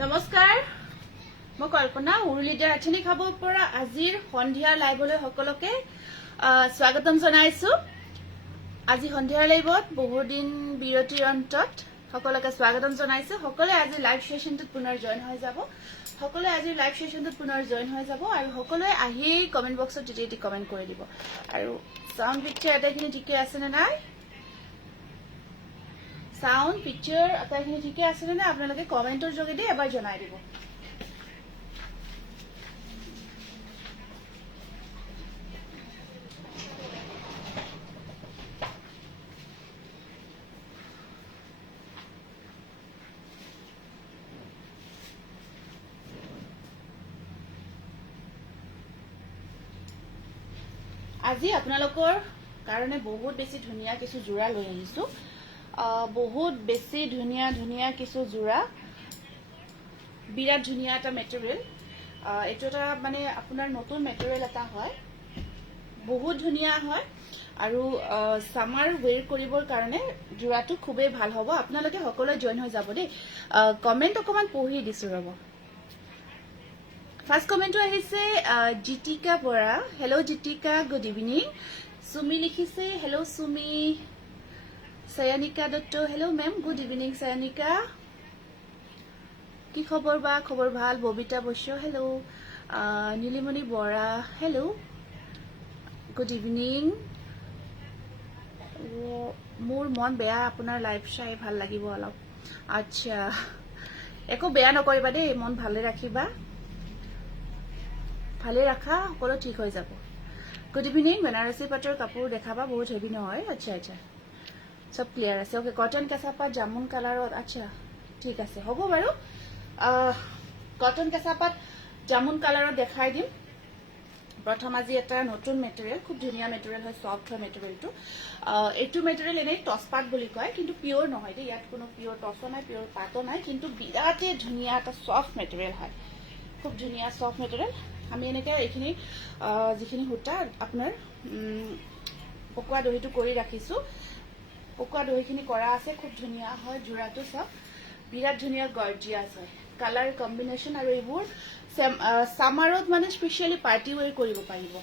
নমস্কাৰ মই কল্পনা উৰুলিদাৰ আঠনি খাব পৰা আজিৰ সন্ধিয়াৰ লাইভলৈ সকলোকে স্বাগতম জনাইছো আজি সন্ধিয়াৰ লাইভত বহু দিন বিৰতিৰ অন্তত সকলোকে স্বাগতম জনাইছো সকলোৱে আজি লাইভ সেশনটোত পুনৰ জয়েন হৈ যাব সকলোৱে আজি লাইভ সেশনটোত পুনৰ জয়েন হৈ যাব আৰু সকলোৱে আহি কমেন্ট বক্সত টিটি কমেন্ট কৰি দিব আৰু সাউন্ড পিকচাৰ এটাখিনি ঠিকে আছে নে নাই সাউন্ড পিকচাৰ আটাইখিনি ঠিকে আছে নে আপোনালোকে কমেন্টৰ যোগেদি এবাৰ জনাই দিব আজি আপোনালোকৰ কাৰণে বহুত বেছি ধুনীয়া কিছু জোৰা লৈ আহিছো বহুত বেছি ধুনীয়া ধুনীয়া কিছু জোৰা বিৰাট ধুনীয়া এটা মেটেৰিয়েল এটো এটা মানে আপোনাৰ নতুন মেটেৰিয়েল এটা হয় বহুত ধুনীয়া হয় আৰু সামাৰ ওয়েৰ কৰিবৰ কাৰণে জোৰাটো খুবেই ভাল হ'ব আপোনালোকে সকলোৱে জয়েন হৈ যাব দেই কমেন্ট অকমান পঢ়ি দিছো ৰব ফাৰ্স্ট কমেন্টটো আহিছে Jitika Bora hello' Jitika good evening Sumi লিখিছে hello' Sumi Sayanika Dotto, hello ma'am, good evening Sayanika. Ki khobor ba, khobor bhal, Bobita Bosho, hello. Nilimoni Bora, hello. Good evening. More mon beya apunar live shai bhal lagibo alop. Acha. Eko beya nokoriba de mon bhale rakhiba. Bhale rakha, hokolo thik hoi jabo. Good evening, Banarasi pator kapur dekhaba bahut heavy nohoy. Acha acha. सब clear আছে okay cotton কেঁচাপাত jamun কালাৰত আচ্ছা ঠিক আছে হ'ব বাৰু cotton কেঁচাপাত jamun কালাৰত দেখাই দিম প্ৰথম আজি এটা নতুন মেটেৰিয়েল খুব ধুনীয়া মেটেৰিয়েল হয় সফট হয় মেটেৰিয়েলটো এটো মেটেৰিয়েল এনে টসপাত বুলি কয় কিন্তু পিওর নহয় দে ইয়াত কোনো পিওর টস নাই পিওর পাতো নাই কিন্তু বিৰাটে ধুনীয়া এটা সফট মেটেৰিয়েল হয় খুব ধুনীয়া সফট মেটেৰিয়েল আমি এনেকে এইখিনি যিখিনি হুটা আপোনাৰ পকোৱা দহিটো কৰি ৰাখিছো পকোৱা দহিখিনি কৰা আছে খুব ধুনীয়া হয় জোৰাটো সব বিৰাট ধুনীয়া গৰ্জিয়াস হয় কালাৰ কম্বিনেশন আৰু এইবোৰ সামাৰত মানে স্পেশালি পাৰ্টি ওয়্যাৰ কৰিব পাৰিব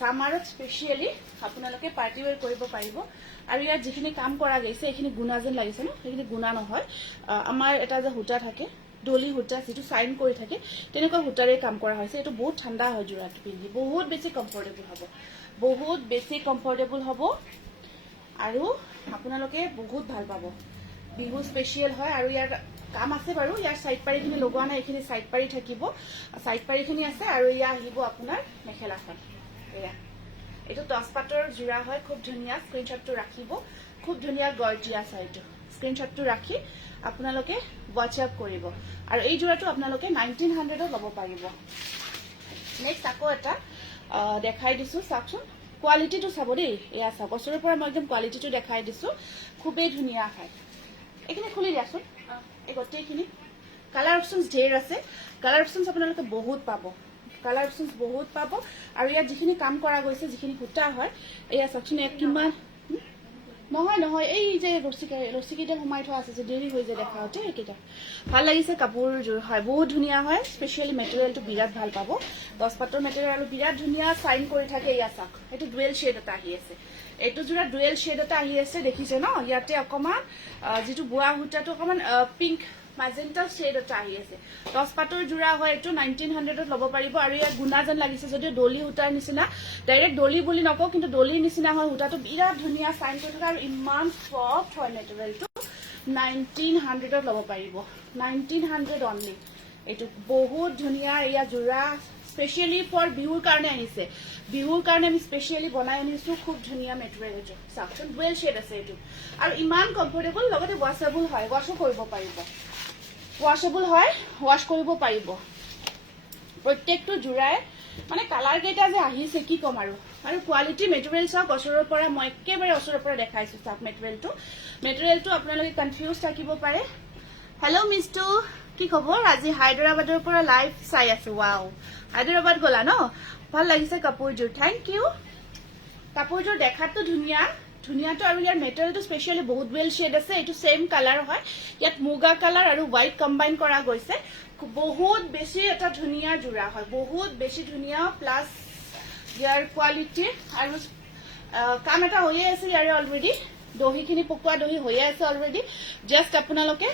সামাৰত স্পেশালি আপোনালোকে পাৰ্টি ওয়্যাৰ কৰিব পাৰিব আৰু ইয়াত যিখিনি কাম কৰা গৈছে এইখিনি গুণা যেন লাগিছে ন এইখিনি গুণা নহয় আমাৰ এটা যে হুটা থাকে ডলি হুটা যেটো সাইন কৰি থাকে তেনেকুৱা হুটাৰে কাম কৰা হৈছে এটো বহুত ঠাণ্ডা হয় জোৰাটো পিন্ধি বহুত বেছি কমফৰ্টেবল হ'ব আৰু আপোনালোকে বহুত ভাল পাব বিহু স্পেশাল হয় আৰু ইয়াৰ কাম আছে বাৰু ইয়াৰ সাইড পাৰিখিনি লগোৱা নাই এইখিনি সাইড পাৰি থাকিব সাইড পাৰিখিনি আছে আৰু ইয়া আহিব আপোনাৰ মেখেলাখন এয়া এটো টসপাতৰ জোৰা হয় খুব ধুনীয়া স্ক্ৰিনশ্বটটো ৰাখিব খুব ধুনীয়া গৰ্জিয়াস হয় এটো স্ক্ৰীনশ্বটটো ৰাখি আপোনালোকে হোৱাটছআপ কৰিব আৰু এই যোৰাটো আপোনালোকে 1900ত ল'ব পাৰিব নেক্সট আকৌ এটা দেখাই দিছোঁ চাওকচোন কোৱালিটিটো চাব দেই এয়া চাওক ওচৰৰ পৰা মই একদম কোৱালিটিটো দেখাই দিছোঁ খুবেই ধুনীয়া হয় এইখিনি খুলি দিয়াচোন এই গোটেইখিনি কালাৰ অপশ্যনছ ঢেৰ আছে কালাৰ অপশ্যনছ আপোনালোকে বহুত পাব কালাৰ অপশ্যনছ বহুত পাব আৰু ইয়াত যিখিনি কাম কৰা গৈছে যিখিনি সূতা হয় এয়া চাওকচোন ইয়াত কিমান নহয় নহয় এই যে ৰছীকেইটা সোমাই থোৱা আছে যে দেৰি হৈ যায় দেখাওঁতে এইকেইটা ভাল লাগিছে কাপোৰযোৰ হয় বহুত ধুনীয়া হয় স্পেচিয়েলি মেটেৰিয়েলটো বিৰাট ভাল পাব 10 পাটৰ মেটেৰিয়েল আৰু বিৰাট ধুনীয়া চাইন কৰি থাকে এয়া চাওক এইটো ডুৱেল শ্বেড এটা আহি আছে এইটো যোৰা ডুৱেল শ্বেড এটা আহি আছে দেখিছে ন ইয়াতে অকণমান যিটো বোৱা সূতাটো অকণমান পিংক মাজেণ্টা শ্বেড এটা আহি আছে 10 পাটৰ যোৰা হয় এইটো 1900ত ল'ব পাৰিব আৰু ইয়াত গুণা যেন লাগিছে যদিও ডলি সূতাৰ নিচিনা ডাইৰেক্ট ডলি বুলি নকওঁ কিন্তু ডলিৰ নিচিনা হয় সূতাটো বিৰাট ধুনীয়া চাইন কৰি থকা আৰু ইমান সফ্ট হয় মেটেৰিয়েলটো 1900ত ল'ব পাৰিব 1900 অনলি এইটো বহুত ধুনীয়া এয়া যোৰা স্পেচিয়েলি ফৰ বিহুৰ কাৰণে আহিছে বিহুৰ কাৰণে আমি স্পেচিয়েলি বনাই আনিছোঁ খুব ধুনীয়া মেটেৰিয়েল এইটো চাওকচোন ডুৱেল শ্বেড আছে এইটো আৰু ইমান কমফৰ্টেবল লগতে ৱাশ্বেবল হয় ৱাছো কৰিব পাৰিব ৱাশ্বেবল হয় ৱাশ কৰিব পাৰিব প্ৰত্যেকটো যোৰাই মানে কালাৰ কেইটা যে আহিছে কি ক'ম আৰু কোৱালিটি মেটেৰিয়েল চাওক ওচৰৰ পৰা মই একেবাৰে ওচৰৰ পৰা দেখাইছোঁ চাওক মেটেৰিয়েলটো আপোনালোকে কনফিউজ থাকিব পাৰে হেল্ল' মিষ্টো কি খবৰ আজি হায়দৰাবাদৰ পৰা লাইভ চাই আছো ৱাও হায়দৰাবাদ গ'লা ন ভাল লাগিছে কাপোৰযোৰ থেংক ইউ কাপোৰযোৰ দেখাতো ধুনীয়াটো আৰু ইয়াৰ মেটেৰিয়েলটো স্পেচিয়েলি বহুত ৱেল শ্বেড আছে এইটো সেম কালাৰ হয় ইয়াত মুগা কালাৰ আৰু হোৱাইট কম্বাইন কৰা গৈছে বহুত বেছি এটা ধুনীয়া যোৰা হয় বহুত বেছি ধুনীয়া প্লাছ ইয়াৰ কোৱালিটি আৰু কাম এটা হৈয়ে আছে ইয়াৰে অলৰেডি দহিখিনি পকোৱা দহি হৈয়ে আছে অলৰেডি জাষ্ট আপোনালোকে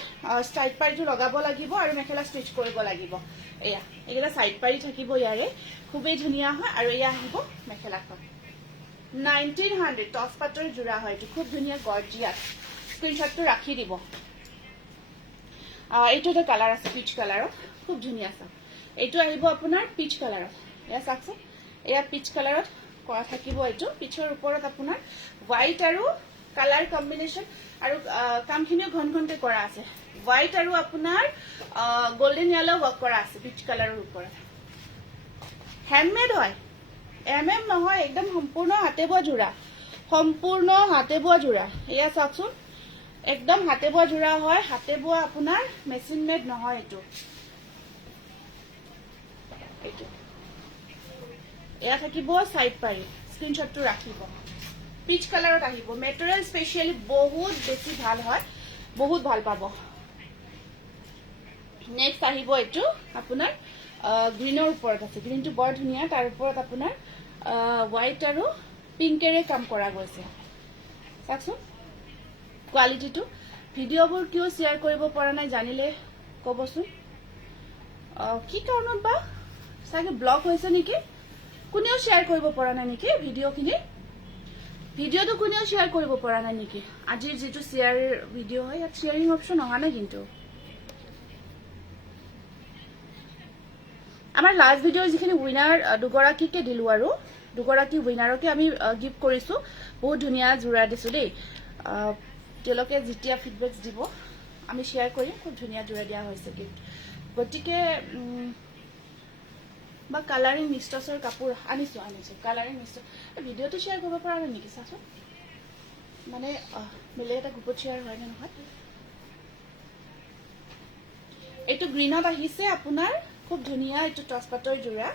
ষ্টাইট পাৰীটো লগাব লাগিব আৰু মেখেলা ষ্টিচ কৰিব লাগিব এয়া এইকেইটা চাইড পাৰি থাকিব ইয়াৰে খুবেই ধুনীয়া হয় আৰু এয়া আহিব মেখেলাখন 1900 টচ পাটৰ যোৰা হয় এইটো খুব ধুনীয়া গৰ্জিয়াছ স্ক্ৰীনশ্বটটো ৰাখি দিব এইটো এটা কালাৰ আছে পিচ কালাৰত খুব ধুনীয়া চাওক এইটো আহিব আপোনাৰ পিচ কালাৰত এয়া চাওকচোন এয়া পিচ কালাৰত কৰা থাকিব এইটো পিচৰ ওপৰত আপোনাৰ হোৱাইট আৰু কালাৰ কম্বিনেশ্যন আৰু কামখিনিও ঘনকে কৰা আছে হোৱাইট আৰু আপোনাৰ গোল্ডেন য়েলো ৱৰ্ক কৰা আছে পিচ কালাৰৰ ওপৰত হেণ্ডমেড হয় নহয় একদম সম্পূৰ্ণ হাতে বোৱা যোৰা এয়া চাওকচোন একদম হাতে বোৱা যোৰা হয় হাতে বোৱা আপোনাৰ মেচিন মেড নহয় এইটো এয়া থাকিব সাইড পাৰি স্ক্ৰীনশ্বটটো ৰাখিব পিচ কালাৰত আহিব মেটেৰিয়েল স্পেচিয়েলি বহুত বেছি ভাল হয় বহুত ভাল পাব নেক্সট আহিব এইটো আপোনাৰ গ্ৰীনৰ ওপৰত আছে গ্ৰীনটো বৰ ধুনীয়া তাৰ ওপৰত আপোনাৰ হোৱাইট আৰু পিংকেৰে কাম কৰা গৈছে চাওকচোন কোৱালিটিটো ভিডিঅ'বোৰ কিয় শ্বেয়াৰ কৰিব পৰা নাই জানিলে ক'বচোন কি কাৰণত বা চাগে ব্লক হৈছে নেকি কোনেও শ্বেয়াৰ কৰিব পৰা নাই নেকি ভিডিঅ'টো কোনেও শ্বেয়াৰ কৰিব পৰা নাই নেকি আজিৰ যিটো শ্বেয়াৰ ভিডিঅ' হয় ইয়াত শ্বেয়াৰিং অপশ্যন অহা নাই কিন্তু আমাৰ লাষ্ট ভিডিঅ'ৰ যিখিনি উইনাৰ দুগৰাকীকে দিলোঁ আৰু দুগৰাকী উইনাৰকে আমি গিফ্ট কৰিছোঁ বহুত ধুনীয়া যোৰা দিছোঁ দেই তেওঁলোকে যেতিয়া ফিডবেকছ দিব আমি শ্বেয়াৰ কৰিম খুব ধুনীয়া যোৰা দিয়া হৈছে গিফ্ট গতিকে বা কালাৰিং মিষ্টছৰ কাপোৰ আনিছোঁ কালাৰিং মিষ্টছ ভিডিঅ'টো শ্বেয়াৰ কৰিব পৰা নাই নেকি চাচোন মানে বেলেগ এটা গ্ৰুপত শ্বেয়াৰ হয় নে নহয় এইটো গ্ৰীণত আহিছে আপোনাৰ খুব ধুনীয়া এইটো টচপাটৰ যোৰা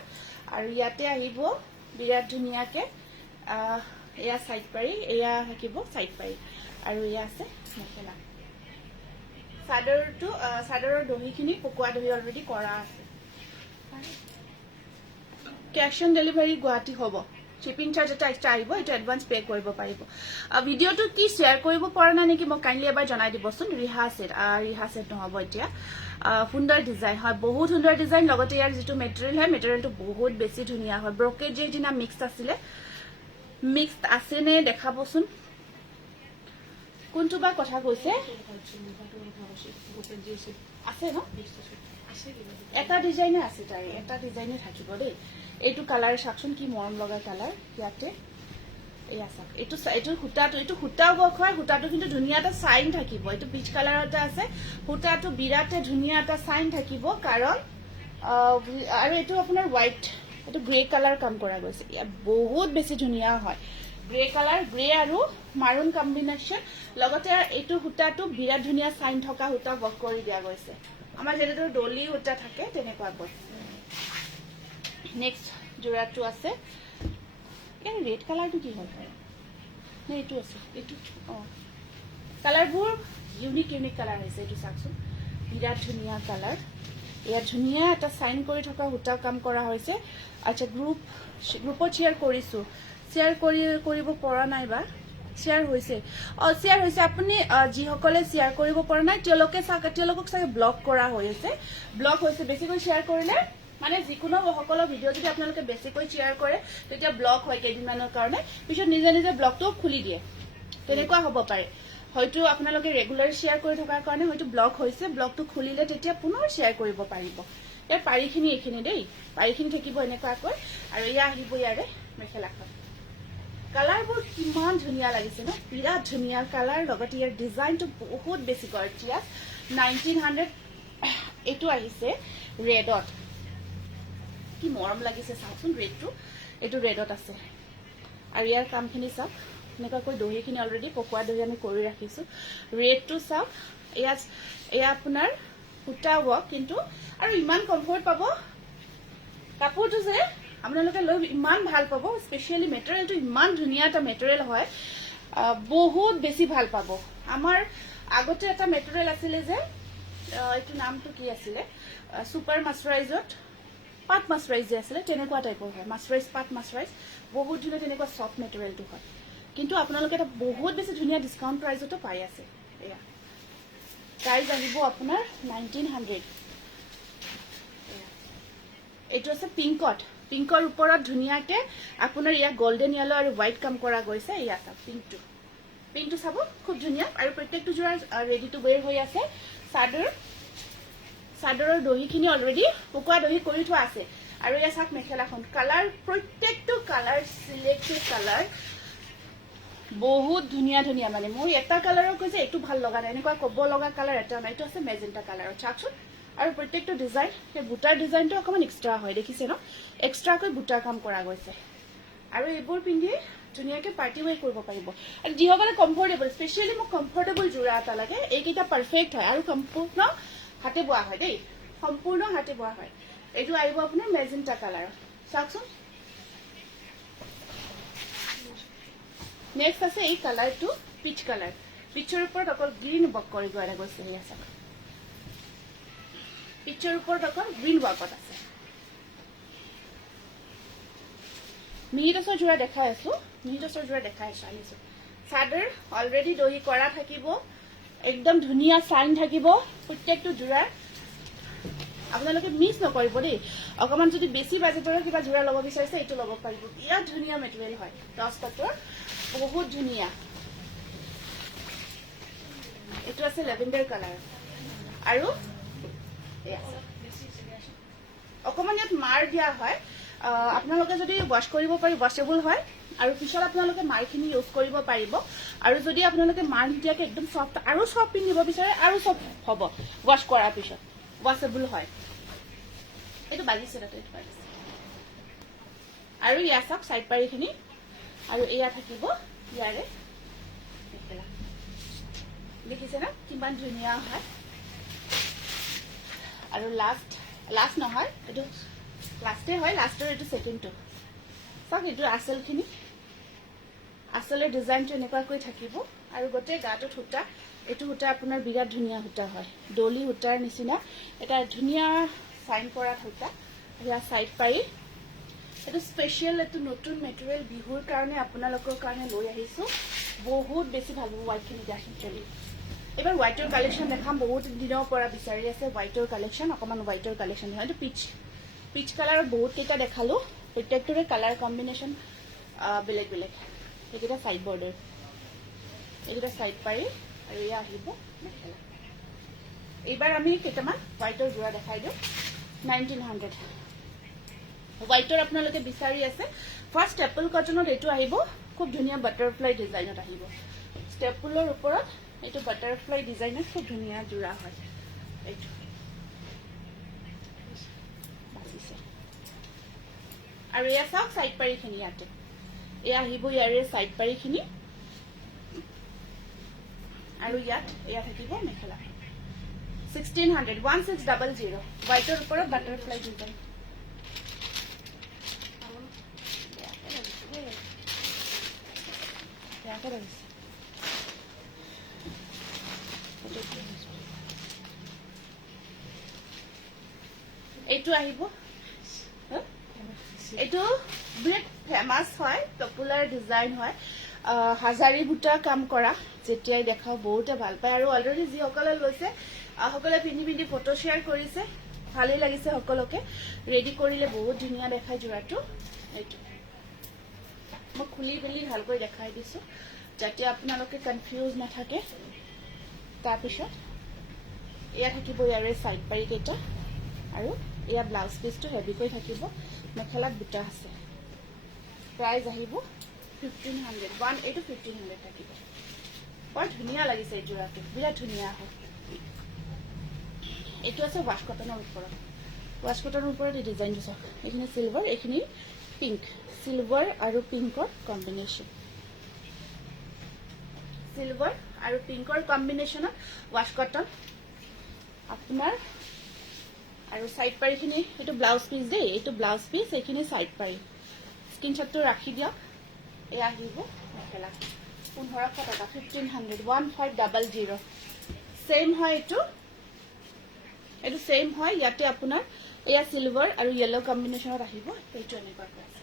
আৰু ইয়াতে আহিব বিৰাট ধুনীয়াকে এয়া সাইড পাৰি এয়া থাকিব সাইড পাৰি আৰু এয়া আছে মেখেলা চাদৰৰ দহিখিনি পকোৱা দহি অলৰেডি কৰা আছে কেশ অন ডেলিভাৰী গুৱাহাটী হ'ব শিপিং চাৰ্জ এটা এক্সট্ৰা আহিব এইটো এডভান্স পে' কৰিব পাৰিব ভিডিঅ'টো কি শ্বেয়াৰ কৰিব পৰা নাই নেকি মোক কাইণ্ডলি এবাৰ জনাই দিবচোন ৰিহা ছেট নহ'ব এতিয়া সুন্দৰ ডিজাইন হয় বহুত সুন্দৰ ডিজাইন লগতে ইয়াৰ যিটো মেটেৰিয়েল হয় মেটেৰিয়েলটো বহুত বেছি ধুনীয়া হয় ব্ৰকেট যিদিনা মিক্সড আছে নে দেখাবচোন কোনটো বা কথা কৈছে আছে ন এটা ডিজাইনে আছে তাই এটা ডিজাইনে থাকিব দেই এইটো কালাৰ চাওকচোন কি মৰম লগা কালাৰ ইয়াতে এয়া চাওক এইটো সূতা ৱৰ্ক হয় সূতাটো কিন্তু ধুনীয়া এটা চাইন থাকিব এইটো পিচ কালাৰতে আছে সূতাটো বিৰাটে ধুনীয়া এটা চাইন থাকিব কাৰণ আৰু এইটো আপোনাৰ হোৱাইট এইটো গ্ৰে কালাৰ কাম কৰা গৈছে ইয়াত বহুত বেছি ধুনীয়া হয় গ্ৰে কালাৰ গ্ৰে আৰু মাৰুন কম্বিনেশ্যন লগতে এইটো সূতাটো বিৰাট ধুনীয়া চাইন থকা সূতা ৱৰ্ক কৰি দিয়া গৈছে আমাৰ যেনেদৰে ডলি সূতা থাকে তেনেকুৱাকৈ নেক্সট যোৰাটো আছে এই ৰেড কালাৰটো কি হয় নে এইটো আছে এইটো কালাৰবোৰ ইউনিক কালাৰ হৈছে এইটো চাওকচোন বিৰাট ধুনীয়া কালাৰ ইয়াত ধুনীয়া এটা চাইন কৰি থকা সূতা কাম কৰা হৈছে আচ্ছা গ্ৰুপত শ্বেয়াৰ কৰিছোঁ শ্বেয়াৰ কৰিব পৰা নাই বা শ্বেয়াৰ হৈছে আপুনি যিসকলে শ্বেয়াৰ কৰিব পৰা নাই তেওঁলোকক চাগে ব্লক কৰা হৈছে ব্লক হৈছে বেছিকৈ শ্বেয়াৰ কৰিলে মানে যিকোনো সকলো ভিডিঅ' যদি আপোনালোকে বেছিকৈ শ্বেয়াৰ কৰে তেতিয়া ব্লক হয় কেইদিনমানৰ কাৰণে পিছত নিজে নিজে ব্লকটো খুলি দিয়ে তেনেকুৱা হ'ব পাৰে হয়তো আপোনালোকে ৰেগুলাৰ শ্বেয়াৰ কৰি থকাৰ কাৰণে হয়তো ব্লক হৈছে ব্লকটো খুলিলে তেতিয়া পুনৰ শ্বেয়াৰ কৰিব পাৰিব ইয়াৰ পাৰিখিনি এইখিনি দেই পাৰিখিনি থাকিব এনেকুৱাকৈ আৰু এয়া আহিব ইয়াৰে মেখেলাখন কালাৰবোৰ কিমান ধুনীয়া লাগিছে ন বিৰাট ধুনীয়া কালাৰ লগতে ইয়াৰ ডিজাইনটো বহুত বেছি গৰ্জিয়াছ 1900 এইটো আহিছে ৰেডত কি মৰম লাগিছে চাওকচোন ৰেডটো এইটো ৰেডত আছে আৰু ইয়াৰ কামখিনি চাওক এনেকুৱাকৈ দহিখিনি অলৰেডি পকোৱা দহি আমি কৰি ৰাখিছোঁ ৰেডটো চাওক এয়া আপোনাৰ সূতা ৱৰ্ক কিন্তু আৰু ইমান কমফৰ্ট পাব কাপোৰটো যে আপোনালোকে লৈ ইমান ভাল পাব স্পেচিয়েলি মেটেৰিয়েলটো ইমান ধুনীয়া এটা মেটেৰিয়েল হয় বহুত বেছি ভাল পাব আমাৰ আগতে এটা মেটেৰিয়েল আছিলে যে এইটো নামটো কি আছিলে ছুপাৰ মাছৰাইজত পাট মাছৰাইজ যে আছিলে তেনেকুৱা টাইপৰ হয় মাছৰাইজ পাট মাছৰাইজ বহুত ধুনীয়া তেনেকুৱা ছফ্ট মেটেৰিয়েলটো হয় কিন্তু আপোনালোকে এটা বহুত বেছি ধুনীয়া ডিছকাউণ্ট প্ৰাইজতো পাই আছে এয়া প্ৰাইজ আহিব আপোনাৰ 1900 এইটো আছে পিংকৰ ওপৰত ধুনীয়াকে আপোনাৰ ইয়াত গোল্ডেন য়েলো আৰু হোৱাইট কাম কৰা গৈছে এয়া চাওক পিংকটো চাব খুব ধুনীয়া আৰু প্ৰত্যেকটো যোৰা ৰেডি টু ৱেৰ হৈ আছে চাদৰৰ দহিখিনি অলৰেডি পকোৱা দহি কৰি থোৱা আছে আৰু এয়া চাওক মেখেলাখন কালাৰ প্ৰত্যেকটো কালাৰ চিলেক্টেড কালাৰ বহুত ধুনীয়া মানে মোৰ এটা কালাৰৰ কৈছে এইটো ভাল লগা নাই এনেকুৱা ক'ব লগা কালাৰ এটা নাই এইটো আছে মেজেণ্টা কালাৰত চাওকচোন আৰু প্ৰত্যেকটো ডিজাইন সেই বুটাৰ ডিজাইনটো অকণমান এক্সট্ৰা হয় দেখিছে ন এক্সট্ৰাকৈ বুটাৰ কাম কৰা গৈছে আৰু এইবোৰ পিন্ধি ধুনীয়াকৈ পাৰ্টি ৱেৰ কৰিব পাৰিব আৰু যিসকলে কমফৰ্টেবল স্পেচিয়েলি মোক কমফৰ্টেবল যোৰা এটা লাগে এইকেইটা পাৰফেক্ট হয় আৰু সম্পূৰ্ণ হাতে বোৱা হয় দেই সম্পূৰ্ণ হাতে বোৱা হয় এইটো আহিব আপোনাৰ মেজেণ্টা কালাৰত চাওকচোন নেক্সট আছে এই কালাৰটো পিচ কালাৰ পিচৰ ওপৰত অকল গ্ৰীণ ৱৰ্ক কৰি যোৱা গৈছে এয়া চাওক পিচৰ ওপৰত অকল গ্ৰীণ ৱৰ্কত আছে মিহিটছৰ যোৰা দেখাই আছো আনিছো চাদৰ অলৰেডি দহি কৰা থাকিব একদম ধুনীয়া চাইন থাকিব প্ৰত্যেকটো যোৰা আপোনালোকে মিছ নকৰিব দেই অকণমান যদি বেছি বাজেটৰ কিবা যোৰা ল'ব বিচাৰিছে এইটো ল'ব পাৰিব বিৰাট ধুনীয়া মেটেৰিয়েল হয় 10 পাটৰ বহুত ধুনীয়া এইটো আছে লেভেণ্ডাৰ কালাৰ আৰু অকণমান ইয়াত মাৰ দিয়া হয় আপোনালোকে যদি ৱাশ্ব কৰিব পাৰি ৱাশ্বেবল হয় আৰু পিছত আপোনালোকে মাৰখিনি ইউজ কৰিব পাৰিব আৰু যদি আপোনালোকে মাৰ নিদিয়াকৈ একদম চফ্ট আৰু চফ্ট পিন্ধিব বিচাৰে আৰু চফ্ট হ'ব ৱাশ্ব কৰাৰ পিছত ৱাশ্বেবল হয় এইটো বাজিছে আৰু ইয়াৰ চাওক চাইড পাৰিখিনি আৰু এয়া থাকিব ইয়াৰে মেখেলা দেখিছে না কিমান ধুনীয়া হয় আৰু লাষ্ট নহয় এইটো লাষ্টে হয় লাষ্টৰ এইটো ছেকেণ্ডটো চাওক এইটো আঁচলখিনি আঁচলৰ ডিজাইনটো এনেকুৱাকৈ থাকিব আৰু গোটেই গাটোত সূতা এইটো সূতা আপোনাৰ বিৰাট ধুনীয়া সূতা হয় ডলি সূতাৰ নিচিনা এটা ধুনীয়া চাইন কৰা সূতা এয়া চাইড পাৰি এইটো স্পেচিয়েল এইটো নতুন মেটেৰিয়েল বিহুৰ কাৰণে আপোনালোকৰ কাৰণে লৈ আহিছোঁ বহুত বেছি ভাল হ'ব হোৱাইটখিনি দিয়াচোন চলি এবাৰ হোৱাইটৰ কালেকশ্যন দেখাম বহুত দিনৰ পৰা বিচাৰি আছে হোৱাইটৰ কালেকশ্যন অকণমান হোৱাইটৰ কালেকশ্যন এইটো পিচ কালাৰত বহুত কেইটা দেখালোঁ প্ৰত্যেকটোৰে কালাৰ কম্বিনেশ্যন বেলেগ এইকেইটা চাইড বৰ্ডাৰ এইকেইটা চাইড পাৰি আৰু এয়া আহিব মেখেলা এইবাৰ আমি কেইটামান হোৱাইটৰ যোৰা দেখাই দিওঁ 1900 হোৱাইটৰ আপোনালোকে বিচাৰি আছে ফাৰ্ষ্ট এপল কটনত এইটো আহিব খুব ধুনীয়া বাটাৰফ্লাই ডিজাইনত আহিব ষ্টেপুলৰ ওপৰত এইটো বাটাৰফ্লাই ডিজাইনত খুব ধুনীয়া জোৰা হয় এইটো বাচিছে আৰু এয়া চাওক সাইড পাৰিখিনি ইয়াতে এয়া আহিব ইয়াৰে সাইড পাৰিখিনি আৰু ইয়াত এয়া থাকিব মেখেলা 1600 1600 হোৱাইটৰ ওপৰত বাটাৰফ্লাই ডিজাইন এইটো আহিব এইটো বিৰাট ফেমাস হয় পপুলাৰ ডিজাইন হয় হাজাৰী বুটা কাম কৰা যেতিয়াই দেখাও বহুতে ভাল পায় আৰু অলৰেডি যিসকলে লৈছে সকলে পিন্ধি পিন্ধি ফটো শ্বেয়াৰ কৰিছে ভালেই লাগিছে সকলোকে ৰেডি কৰিলে বহুত ধুনীয়া দেখায় জোৰাটো এইটো মই খুলি বেলি ভালকৈ দেখাই দিছো যাতে আপোনালোকে কনফিউজ নাথাকে তাৰপিছত এয়া থাকিব ইয়াৰে সাইড পাৰি কেইটা আৰু এয়া ব্লাউজ পিচটো হেভিকৈ থাকিব মেখেলাত বুটা আছে প্ৰাইস আহিব 1500 এইটো 1500 থাকিব বৰ ধুনীয়া লাগিছে এই জোৰাটো বিৰাট ধুনীয়া হয় এইটো আছে ৱাশ কটনৰ ওপৰত এই ডিজাইনটো চাওক এইখিনি সিলভাৰ এইখিনি পিংক সিলভাৰ আৰু পিংকৰ কম্বিনেশ্যন সিলভাৰ আৰু পিংকৰ কম্বিনেশ্যনত ৱাশ কটন আপোনাৰ আৰু সাইড পাৰিখিনি এইটো ব্লাউজ পিচ দেই এইটো ব্লাউজ পিচ এইখিনি সাইড পাৰি স্ক্ৰীনশ্বটটো ৰাখি দিয়ক এয়া আহিব মেখেলা 1500 টকা 1500 1500 সেম হয় এইটো সেম হয় ইয়াতে আপোনাৰ এয়া সিলভাৰ আৰু ইয়েলো কম্বিনেশ্যনত আহিব এইটো এনেকুৱা আছে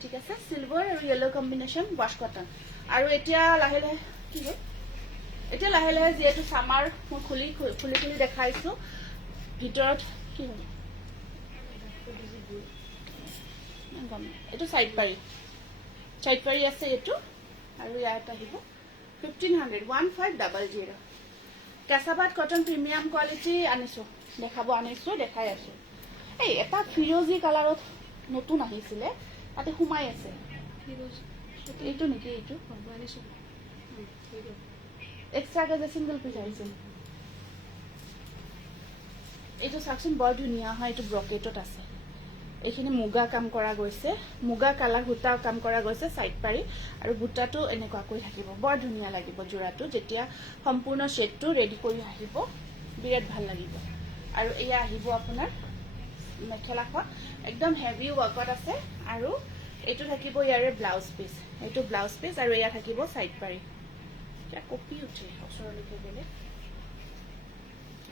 ঠিক আছে সিলভাৰ আৰু ইয়েলো কম্বিনেশ্যন ৱাশ কটন আৰু এতিয়া লাহে লাহে কি হয় এতিয়া লাহে লাহে যেহেতু সামাৰ মই খুলি দেখাইছো ভিতৰত কি হয় এইটো সাইড পাৰি আছে এইটো আৰু ইয়াত আহিব 1500 1500 কেঁচাপাত কটন প্ৰিমিয়াম কোৱালিটি দেখাই আছো এই এটা ফিৰোজি কালাৰত নতুন আহিছিলে তাতে সোমাই আছে এইটো নেকি এইটো এক্সট্ৰাকে যে সিংগল পিচ আহিছে এইটো চাকচোন বৰ ধুনীয়া হয় এইটো ব্ৰকেটত আছে এইখিনি মুগা কাম কৰা গৈছে মুগা কালাৰ বুটা কাম কৰা গৈছে সাইড পাৰি আৰু বুটাটো এনেকুৱাকৈ থাকিব বৰ ধুনীয়া লাগিব জোৰাটো যেতিয়া সম্পূৰ্ণ সেটটো ৰেডি কৰি আহিব বিৰাট ভাল লাগিব আৰু এয়া আহিব আপোনাৰ মেখেলাখন একদম হেভি ৱৰ্কত আছে আৰু এইটো থাকিব ইয়াৰে ব্লাউজ পিচ এইটো ব্লাউজ পিচ আৰু এয়া থাকিব সাইড পাৰি এটা কপি উঠে ওচৰলৈকে গ'লে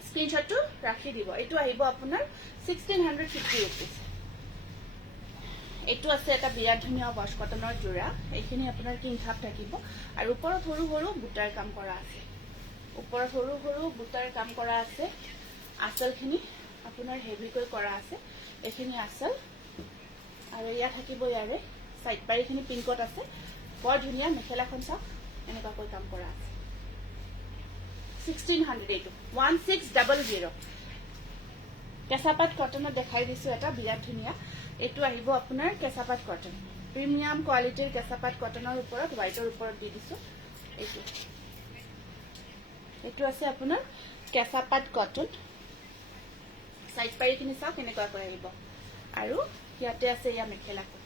স্ক্ৰীনশ্বটটো ৰাখি দিব এইটো আহিব আপোনাৰ 1650 rupees এইটো আছে এটা বিৰাট ধুনীয়া ৱাশ কটনৰ জোৰা এইখিনি আপোনাৰ কিং খাপ থাকিব আৰু ওপৰত সৰু সৰু বুটাৰ কাম কৰা আছে আঁচলখিনি আপোনাৰ হেভিকৈ কৰা আছে এইখিনি আঁচল আৰু ইয়া থাকিব ইয়াৰে সাইড পাৰিখিনি পিংকত আছে বৰ ধুনীয়া মেখেলাখন চাওক এনেকুৱাকৈ কাম কৰা আছে 1600 এইটো 1600 কেঁচাপাত কটনত দেখাই দিছো এটা বিৰাট ধুনীয়া এইটো আহিব আপোনাৰ কেঁচাপাত কটন প্ৰিমিয়াম কোৱালিটিৰ কেঁচাপাত কটনৰ ওপৰত হোৱাইটৰ ওপৰত দি দিছো এইটো আছে আপোনাৰ কেঁচাপাত কটন সাইড পাৰিখিনি চাওক এনেকুৱাকৈ আহিব আৰু ইয়াতে আছে ইয়া মেখেলাখন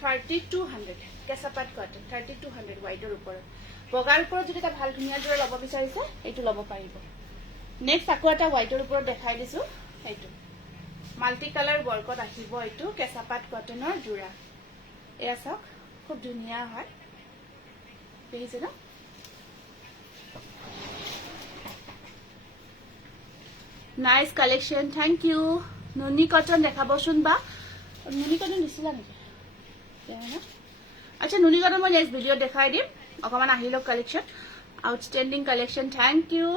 3200 কেঁচাপাত কটন 3200 হোৱাইটৰ ওপৰত বগাৰ ওপৰত যদি এটা ভাল ধুনীয়া জোৰা ল'ব বিচাৰিছে এইটো ল'ব পাৰিব নেক্সট আকৌ এটা হোৱাইটৰ ওপৰত দেখাই দিছো এইটো মাল্টি কালাৰ ৱৰ্কত আহিব এইটো কেঁচাপাত কটনৰ জোৰা এয়া চাওক খুব ধুনীয়া হয় দেখিছে ন নাইস কালেকশন থ্যাংক ইউ নুনি কটন দেখাবচোন বা নুনি কটন দিছিলা নেকি আচ্ছা নুনি কটন মই নেক্সট ভিডিঅ দেখাই দিম অকমান আহিলো collection outstanding collection thank you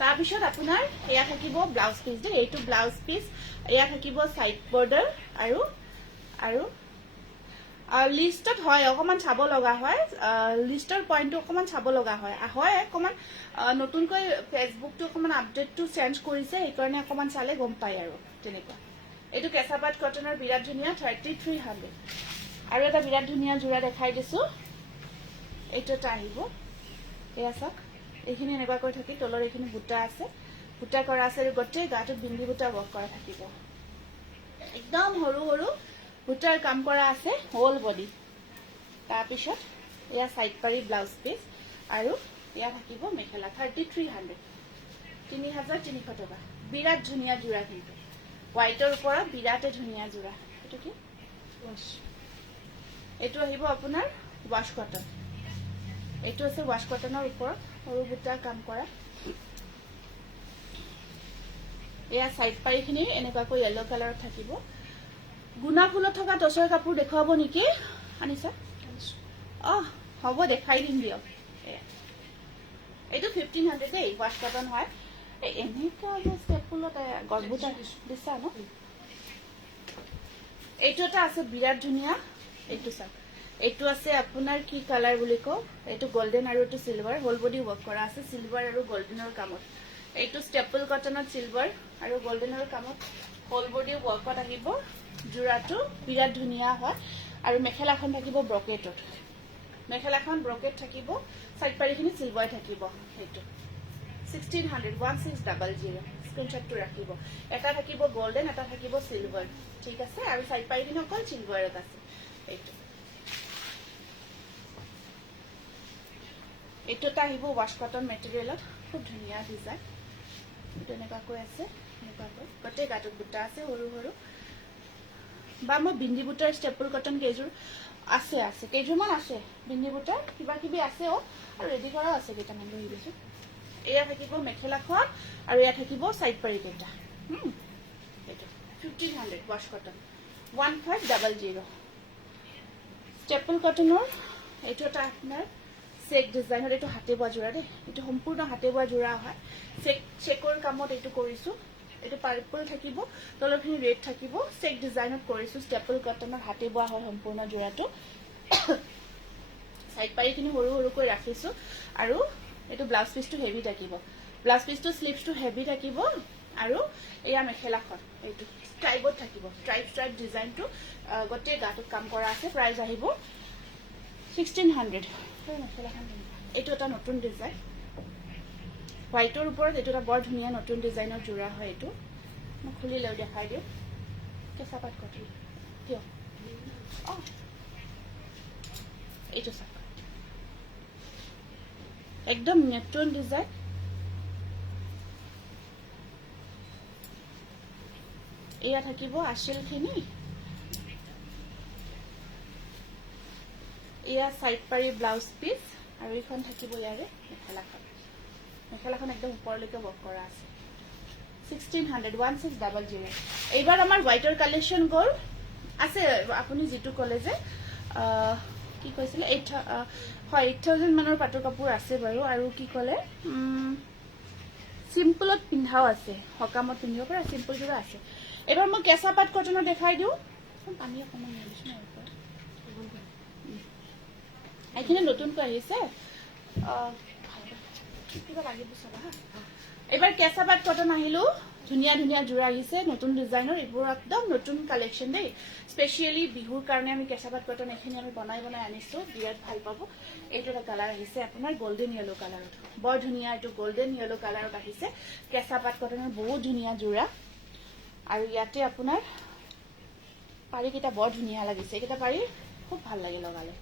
তাৰপিছত আপোনাৰ এয়া থাকিব ব্লাউজ পিচ দে এইটো ব্লাউজ পিচ এয়া থাকিব সাইড বৰ্ডাৰ আৰু লিষ্টত হয় অকমান চাব লগা হয় লিষ্টৰ পইণ্টটো অকমান চাব লগা হয় অকমান নতুনকৈ ফেসবুকটো অকমান আপডেটটো চেঞ্জ কৰিছে এই কাৰণে অকমান চালে গম পায় আৰু তেনেকুৱা এইটো কেঁচাপাত কটনৰ বিৰাট ধুনীয়া 3300 আৰু এটা বিৰাট ধুনীয়া জোৰা দেখাই দিছো এইটো এটা আহিব এয়া চাওক এইখিনি এনেকুৱা কৰি থাকি তলৰ এইখিনি বুটা আছে বুটা কৰা আছে আৰু গোটেই গাটোত বিন্দি বুটা ৱৰ্ক কৰা থাকিব একদম সৰু সৰু বুটাৰ কাম কৰা আছে হোল বডি তাৰপিছত এয়া সাইড পাৰি ব্লাউজ পিস আৰু এয়া থাকিব মেখেলা 3300 3300 টকা বিৰাট ধুনীয়া জোৰা কিন্তু হোৱাইটৰ ওপৰত বিৰাটে ধুনীয়া জোৰা এইটো কি ৱাশ এইটো আহিব আপোনাৰ ৱাশ কটন এইটো আছে ৱাশ কটনৰ ওপৰত সৰু বুটা কাম কৰা এয়া সাইড পাৰিখিনি এনেকুৱাকৈ য়েলো কালাৰত থাকিব গুনা ফুলত থকা টচৰ কাপোৰ দেখুৱাব নেকি আনিছা হ'ব দেখাই দিম দিয়ক এইটো 1500 দেই ৱাশ কটন হয় এনেকুৱা যে ষ্টেপুলত গছবুটা দিছা ন এইটো এটা আছে বিৰাট ধুনীয়া এইটো চাওক এইটো আছে আপোনাৰ কি কালাৰ বুলি কও এইটো গোল্ডেন আৰু এইটো সিলভাৰ হোল বডি ৱৰ্ক কৰা আছে সিলভাৰ আৰু গোল্ডেনৰ কামত এইটো ষ্টেপল কটনত সিলভাৰ আৰু গোল্ডেনৰ কামত হোল বডি ৱৰ্কত আহিব জোৰাটো বিৰাট ধুনীয়া হয় আৰু মেখেলাখন থাকিব ব্ৰকেটত মেখেলাখন ব্ৰকেট থাকিব সাইড পাৰিখিনি সিলভাৰ থাকিব এইটো 1600 1600 স্ক্ৰিনশ্বটটো ৰাখিব এটা থাকিব গোল্ডেন এটা থাকিব সিলভাৰ ঠিক আছে আৰু সাইড পাৰিখিনি অকল সিলভাৰত আছে এইটো এইটোটা আহিব ৱাশ কটন মেটেৰিয়েলত খুব ধুনীয়া ডিজাইন এইটো এনেকুৱাকৈ আছে এনেকুৱাকৈ গোটেই গাটোত বুটা আছে সৰু সৰু বা মই বিন্দি বুটাৰ ষ্টেপল কটন কেইযোৰ আছে আছে কেইযোৰমান আছে বিন্দি বুটাৰ কিবা কিবি আছে আৰু ৰেডি কৰাও আছে কেইটামান লৈ দিছো এয়া থাকিব মেখেলাখন আৰু এয়া থাকিব সাইড পাৰি কেইটা এইটো 1500 ৱাশ কটন 1500 ষ্টেপল কটনৰ এইটো এটা আপোনাৰ চেক ডিজাইনত এইটো হাতে বোৱা জোৰা দেই এইটো সম্পূৰ্ণ হাতে বোৱা জোৰা হয় চেকৰ কামত এইটো কৰিছো এইটো পাৰ্পল থাকিব তলৰখিনি ৰেড থাকিব চেক ডিজাইনত কৰিছো ষ্টেপল কটনৰ হাতে বোৱা হয় সম্পূৰ্ণ জোৰাটো সাইড পাৰিখিনি সৰু সৰুকৈ ৰাখিছো আৰু এইটো ব্লাউজ পিসটো হেভি থাকিব ব্লাউজ পিসটো স্লিভসটো হেভি থাকিব আৰু এয়া মেখেলাখন এইটো স্ট্ৰাইবত থাকিব স্ট্ৰাইপ ডিজাইনটো গোটেই গাটোত কাম কৰা আছে প্ৰাইস আহিব 1600 এইটো এটা নতুন ডিজাইন হোৱাইটৰ ওপৰত এইটো এটা বৰ ধুনীয়া নতুন ডিজাইনৰ জোৰা হয় এইটো মই খুলি লৈ দেখাই দিওঁ কেঁচাপাত কটন কিয় এইটো চাওক একদম নতুন ডিজাইন এয়া থাকিব আঁচলখিনি এয়া সাইড পাৰি ব্লাউজ পিস আৰু এইখন থাকিব ইয়াৰে মেখেলাখন একদম ওপৰলৈকে ৱৰ্ক কৰা আছে 1600 1600 এইবাৰ আমাৰ হোৱাইটৰ কালেকশ্যন গ'ল আছে আপুনি যিটো ক'লে যে কি কৈছিল 8000 মানৰ পাটৰ কাপোৰ আছে বাৰু আৰু কি ক'লে সিম্পলত পিন্ধাও আছে হকামত পিন্ধিব পৰা সিম্পল জোৰা আছে এবাৰ মই কেঁচা পাট কটনৰ দেখাই দিওঁ পানী অকমান নিদিছো এইখিনি নতুনকৈ আহিছে কিবা লাগিব চাবা এবাৰ কেঁচা পাট কটন আহিলো ধুনীয়া ধুনীয়া জোৰা আহিছে নতুন ডিজাইনৰ এইবোৰ একদম নতুন কালেকশ্যন দেই স্পেচিয়েলি বিহুৰ কাৰণে আমি কেঁচা পাট কটন এইখিনি আমি বনাই আনিছো বিৰাট ভাল পাব এইটো এটা কালাৰ আহিছে আপোনাৰ গোল্ডেন ইয়েলো কালাৰত বৰ ধুনীয়া এইটো গোল্ডেন ইয়েলো কালাৰত আহিছে কেঁচা পাট কটনৰ বহুত ধুনীয়া জোৰা আৰু ইয়াতে আপোনাৰ পাৰিকেইটা বৰ ধুনীয়া লাগিছে এইকেইটা পাৰি খুব ভাল লাগে লগালে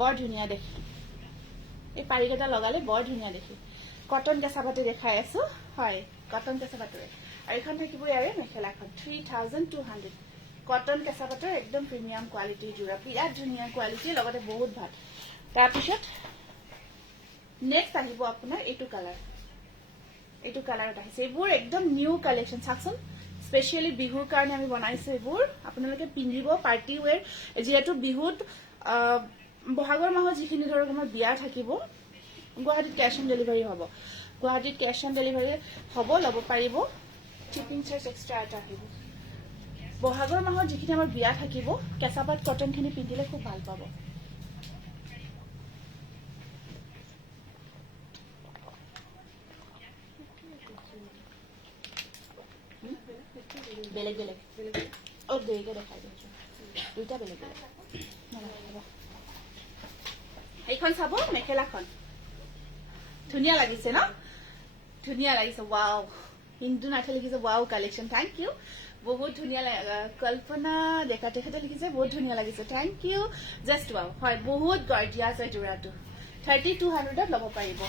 বৰ ধুনীয়া দেখি এই পাৰিকেইটা লগালে বৰ ধুনীয়া দেখি কটন কেঁচা পাতে দেখাই আছো হয় কটন কেঁচা পাটৰে আৰু এখন থাকিব ইয়াৰে মেখেলাখন 3200 কটন কেঁচা পাটৰ একদম প্ৰিমিয়াম কোৱালিটিৰ জোৰা বিৰাট ধুনীয়া কোৱালিটি লগতে বহুত ভাল তাৰপিছত নেক্সট আহিব আপোনাৰ এইটো কালাৰত আহিছে এইবোৰ একদম নিউ কালেকশ্যন চাওকচোন স্পেচিয়েলি বিহুৰ কাৰণে আমি বনাইছো এইবোৰ আপোনালোকে পিন্ধিব পাৰ্টি ওৱেৰ যিহেতু বিহুত বহাগৰ মাহত যিখিনি ধৰক আমাৰ বিয়া থাকিব গুৱাহাটীত কেশ অন ডেলিভাৰী হ'ব গুৱাহাটীত কেশ অন ডেলিভাৰী হ'ব ল'ব পাৰিব শিপিং চাৰ্জ এক্সট্ৰা এটা আহিব বহাগৰ মাহত যিখিনি আমাৰ বিয়া থাকিব কেঁচা পাট কটনখিনি পিন্ধিলে খুব ভাল পাব বেলেগ বেলেগ অলপ দেৰিকৈ দেখাই দিছোঁ দুইটা বেলেগ বেলেগ এইখন চাব মেখেলাখন ধুনীয়া লাগিছে ন ধুনীয়া লাগিছে ৱাও হিন্দু নাথে লিখিছে ৱাও কালেকশ্যন থেংক ইউ বহুত ধুনীয়া কল্পনা ডেকা তেখেতে লিখিছে বহুত ধুনীয়া লাগিছে থেংক ইউ জাষ্ট ৱাও হয় বহুত গৰ্জিয়াছ হয় যোৰাটো 3200ত ল'ব পাৰিব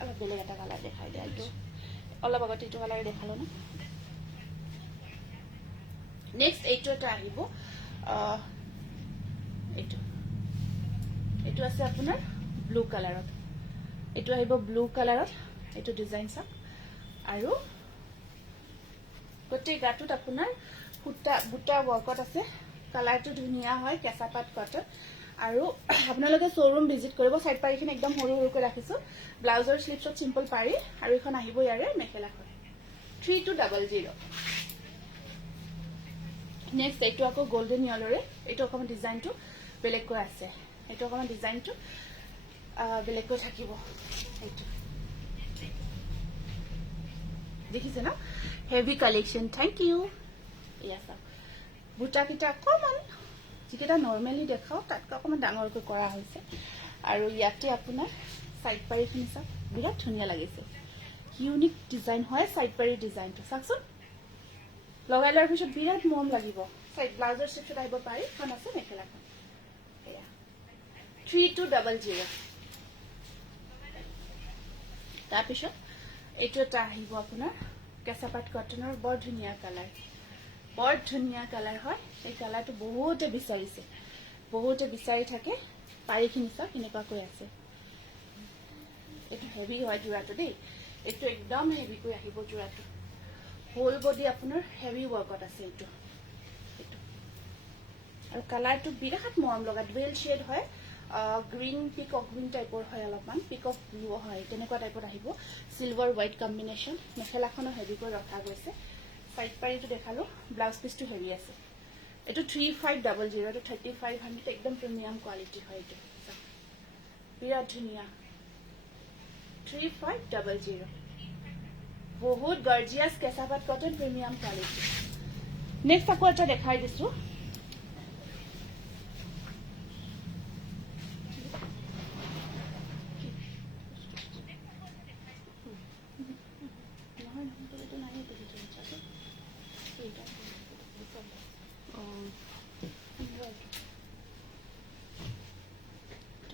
অলপ বেলেগ এটা কালাৰ দেখাই দিয়া এইটো অলপ আগতে এইটো কালাৰে দেখালো ন নেক্সট এইটো এটা আহিব এইটো এইটো আছে আপোনাৰ ব্লু কালাৰত এইটো আহিব ব্লু কালাৰত এইটো ডিজাইন চাওক আৰু গোটেই গাটোত আপোনাৰ সূতা বুটা ৱৰ্কত আছে কালাৰটো ধুনীয়া হয় কেঁচা পাট কটন আৰু আপোনালোকে শ্ব'ৰুম ভিজিট কৰিব সাইড পাৰিখিনি একদম সৰু সৰুকৈ ৰাখিছোঁ ব্লাউজৰ স্লিভছত চিম্পল পাৰি আৰু এখন আহিব ইয়াৰে মেখেলাখন 3200 নেক্সট এইটো আকৌ গোল্ডেন য়েলৰে এইটো অকণমান ডিজাইনটো বেলেগকৈ আছে এইটো অকণমান ডিজাইনটো বেলেগকৈ থাকিব এইটো দেখিছে ন হেভি কালেকশ্যন থেংক ইউ এয়া চাওক বুটাকেইটা অকণমান যিকেইটা নৰ্মেলি দেখাওঁ তাতকৈ অকণমান ডাঙৰকৈ কৰা হৈছে আৰু ইয়াতে আপোনাৰ চাইড পাৰিখিনি চাওক বিৰাট ধুনীয়া লাগিছে ইউনিক ডিজাইন হয় চাইড পাৰিৰ ডিজাইনটো চাওকচোন লগাই লোৱাৰ পিছত বিৰাট মৰম লাগিব চাইড ব্লাউজৰ চিপছত আহিব পাৰি এখন আছে মেখেলাখন এয়া 3200 তাৰপিছত এইটো এটা আহিব আপোনাৰ কেঁচা পাট কটনৰ বৰ ধুনীয়া কালাৰ হয় এই কালাৰটো বহুতে বিচাৰি থাকে পাৰিখিনি চাওক কেনেকুৱাকৈ আছে এইটো হেভি হয় যোৰাটো দেই এইটো একদম হেভিকৈ আহিব যোৰাটো হোল বডি আপোনাৰ হেভি ৱৰ্কত আছে এইটো আৰু কালাৰটো বিৰাট মৰম লগা ডুৱেল শ্বেড হয় গ্ৰীণ পিকক গ্ৰীণ টাইপৰ হয় অলপমান পিকক ব্লু হয় তেনেকুৱা টাইপত আহিব চিলভাৰ হোৱাইট কম্বিনেশ্যন মেখেলাখনো হেভিকৈ ৰখা গৈছে সাইড পাৰিটো দেখালোঁ ব্লাউজ পিচটো হেভি আছে এইটো 3500 এইটো 3500 একদম প্ৰিমিয়াম কোৱালিটি হয় এইটো বিৰাট ধুনীয়া 3500 বহুত গৰ্জিয়াছ কেঁচা পাট কটন প্ৰিমিয়াম কোৱালিটি নেক্সট আকৌ এটা দেখাই দিছোঁ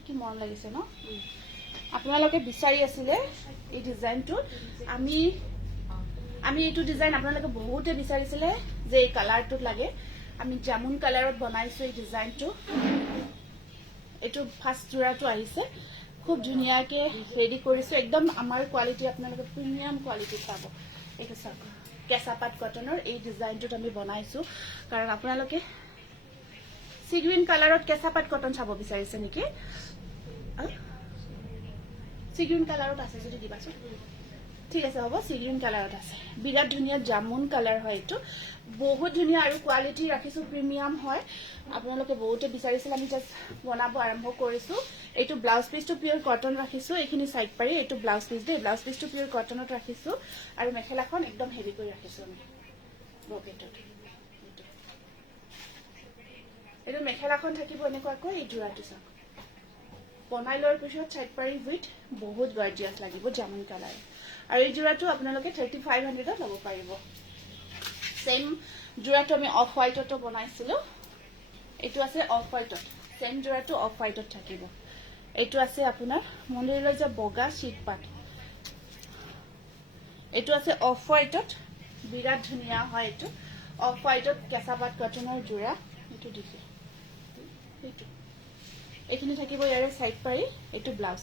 কি মন লাগিছে ন আপোনালোকে বিচাৰি আছিলে এই ডিজাইনটো আমি এইটো ডিজাইন আপোনালোকে বহুতে বিচাৰিছিলে যে এই কালাৰটোত লাগে আমি জামুন কালাৰত বনাইছো এই ডিজাইনটো এইটো ফাৰ্ষ্ট যোৰাটো আহিছে খুব ধুনীয়াকৈ ৰেডি কৰিছো একদম আমাৰ কোৱালিটি আপোনালোকে প্ৰিমিয়াম কোৱালিটি পাব এইটো চাওক কেঁচা পাট কটনৰ এই ডিজাইনটোত আমি বনাইছো কাৰণ আপোনালোকে সি গ্ৰীণ কালাৰত কেঁচা পাট কটন চাব বিচাৰিছে নেকি সি গ্ৰীণ কালাৰত আছে যদি দিবাচোন ঠিক আছে হ'ব সি গ্ৰীণ কালাৰত আছে বিৰাট ধুনীয়া জামুন কালাৰ হয় এইটো বহুত ধুনীয়া আৰু কোৱালিটি ৰাখিছোঁ প্ৰিমিয়াম হয় আপোনালোকে বহুতে বিচাৰিছিল আমি জাষ্ট বনাব আৰম্ভ কৰিছোঁ এইটো ব্লাউজ পিচটো পিয়ৰ কটন ৰাখিছোঁ এইখিনি সাইড পাৰি এইটো ব্লাউজ পিচ দেই ব্লাউজ পিচটো পিয়ৰ কটনত ৰাখিছোঁ আৰু মেখেলাখন একদম হেভি কৰি ৰাখিছোঁ আমি ব্ৰকেটত এইটো মেখেলাখন থাকিব এনেকুৱাকৈ এই যোৰাটো চাওক বনাই লোৱাৰ পিছত সাইড পাৰি উইথ বহুত গৰ্জিয়াছ লাগিব জামুন কালাৰ আৰু এই যোৰাটো আপোনালোকে 3500ত ল'ব পাৰিব সেম যোৰাটো আমি অফ হোৱাইটতো বনাইছিলোঁ এইটো আছে অফ হোৱাইটত সেম যোৰাটো অফ হোৱাইটত থাকিব এইটো আছে আপোনাৰ মন্দিৰলৈ যে বগা শীত পাট এইটো আছে অফ হোৱাইটত বিৰাট ধুনীয়া হয় এইটো অফ হোৱাইটত কেঁচা পাট কটনৰ যোৰা এইটো দিছে এইটো এইখিনি থাকিব ইয়াৰে সাইড পাৰি এইটো ব্লাউজ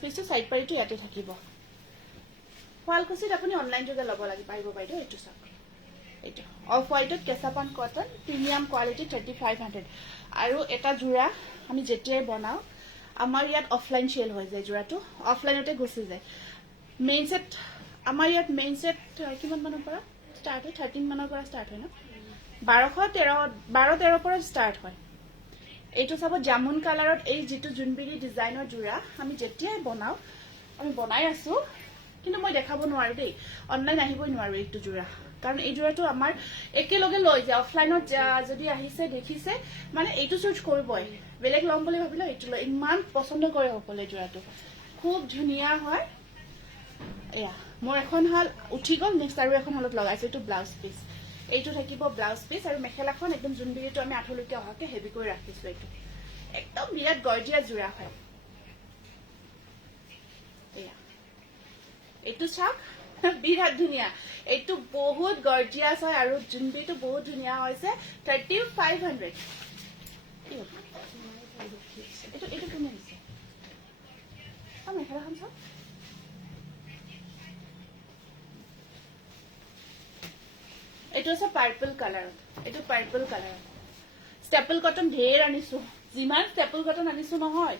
পিচটো সাইড পাৰিটো ইয়াতে থাকিব শুৱালকুছিত আপুনি অনলাইন যোগে ল'ব পাৰিব বাইদেউ এইটো চাওক এইটো অফ হোৱাইটত কেঁচা পাট কটন প্ৰিমিয়াম কোৱালিটি 3500 আৰু এটা যোৰা আমি যেতিয়াই বনাওঁ আমাৰ ইয়াত অফলাইন চেল হৈ যায় যোৰাটো অফলাইনতে গুচি যায় মেইন সেট আমাৰ ইয়াত মেইন সেট কিমান মানৰ পৰা ষ্টাৰ্ট হয় 13 মানৰ পৰা ষ্টাৰ্ট হয় ন 12-13 পৰা ষ্টাৰ্ট হয় এইটো চাব জামুন কালাৰত এই যিটো জুনবিৰি ডিজাইনৰ যোৰা আমি যেতিয়াই বনাওঁ আমি বনাই আছোঁ কিন্তু মই দেখাব নোৱাৰো দেই অনলাইন আহিবই নোৱাৰো এইটো জোৰা কাৰণ এই জোৰাটো আমাৰ একেলগে লৈ যায় অফলাইনত যদি আহিছে দেখিছে মানে এইটো চুজ কৰিবই বেলেগ লম বুলি ভাবিলে এইটো লৈ ইমান পছন্দ কৰে সকলে জোৰাটো খুব ধুনিয়া হয় এয়া মোৰ এখন হল উঠি গল নেক্সট আৰু এখন হলত লগাইছো এইটো ব্লাউজ পিস এইটো থাকিব ব্লাউজ পিস আৰু মেখেলাখন একদম জুনবিৰিটো আমি আঠলৈকে অহাকে হেভি কৰি ৰাখিছো এইটো একদম বিৰাট গৰ্জিয়াছ জোৰা হয় এয়া এইটো চাওক বিৰাট ধুনিয়া এইটো বহুত গৰ্জিয়াছ হয় আৰু জুনবিৰিটো বহুত ধুনিয়া হৈছে 3500 এইটো এইটো কোনে দিছে মেখেলাখন চাওক এইটো আছে পাৰ্পল কালাৰত এইটো পাৰ্পল কালাৰত ষ্টেপল কটন ঢেৰ আনিছো যিমান ষ্টেপল কটন আনিছো নহয়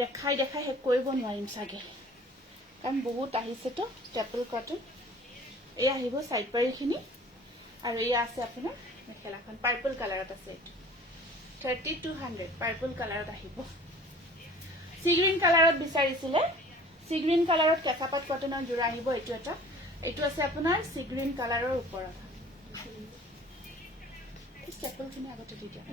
দেখাই দেখাই শেষ কৰিব নোৱাৰিম চাগে কাৰণ বহুত আহিছেতো ষ্টেপল কটন এই আহিব সাইড পাৰিখিনি আৰু এই আছে আপোনাৰ মেখেলাখন পাৰ্পল কালাৰত আছে এইটো 3200 পাৰ্পল কালাৰত আহিব সি গ্ৰীন কালাৰত বিচাৰিছিলে সি গ্ৰীন কালাৰত কেঁচাপাত কটনৰ জোৰা আহিব এইটো এটা এইটো আছে আপোনাৰ সি গ্ৰীন কালাৰৰ ওপৰত ষ্টেপল খিনি আগতে দি দিয়া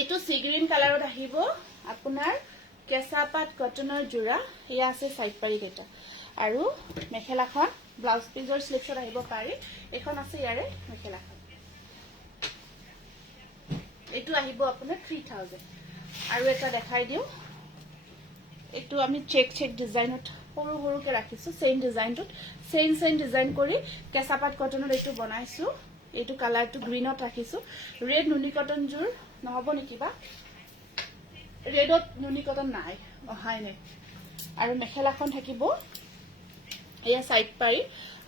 এইটো সি গ্ৰীন কালাৰত আহিব আপোনাৰ কেঁচাপাত কটনৰ জোৰা এয়া আছে সাইড পাৰি কেইটা আৰু মেখেলাখন ব্লাউজ পিসৰ স্লিপছত আহিব পাৰি এখন আছে ইয়াৰে মেখেলাখন এইটো আহিব আপোনাৰ 3000 আৰু এটা দেখাই দিও এইটো আমি চেক ডিজাইনত সৰু সৰুকে ৰাখিছো সেম ডিজাইনটোত সেম ডিজাইন কৰি কেঁচাপাত কটনৰ এইটো বনাইছো এইটো কালাৰটো গ্ৰীনত ৰাখিছো ৰেড নুনি কটন জোৰ নহব নেকি বা ৰেডত নুনি কটন নাই অহাই নাই আৰু মেখেলাখন থাকিব এয়া সাইড পাৰি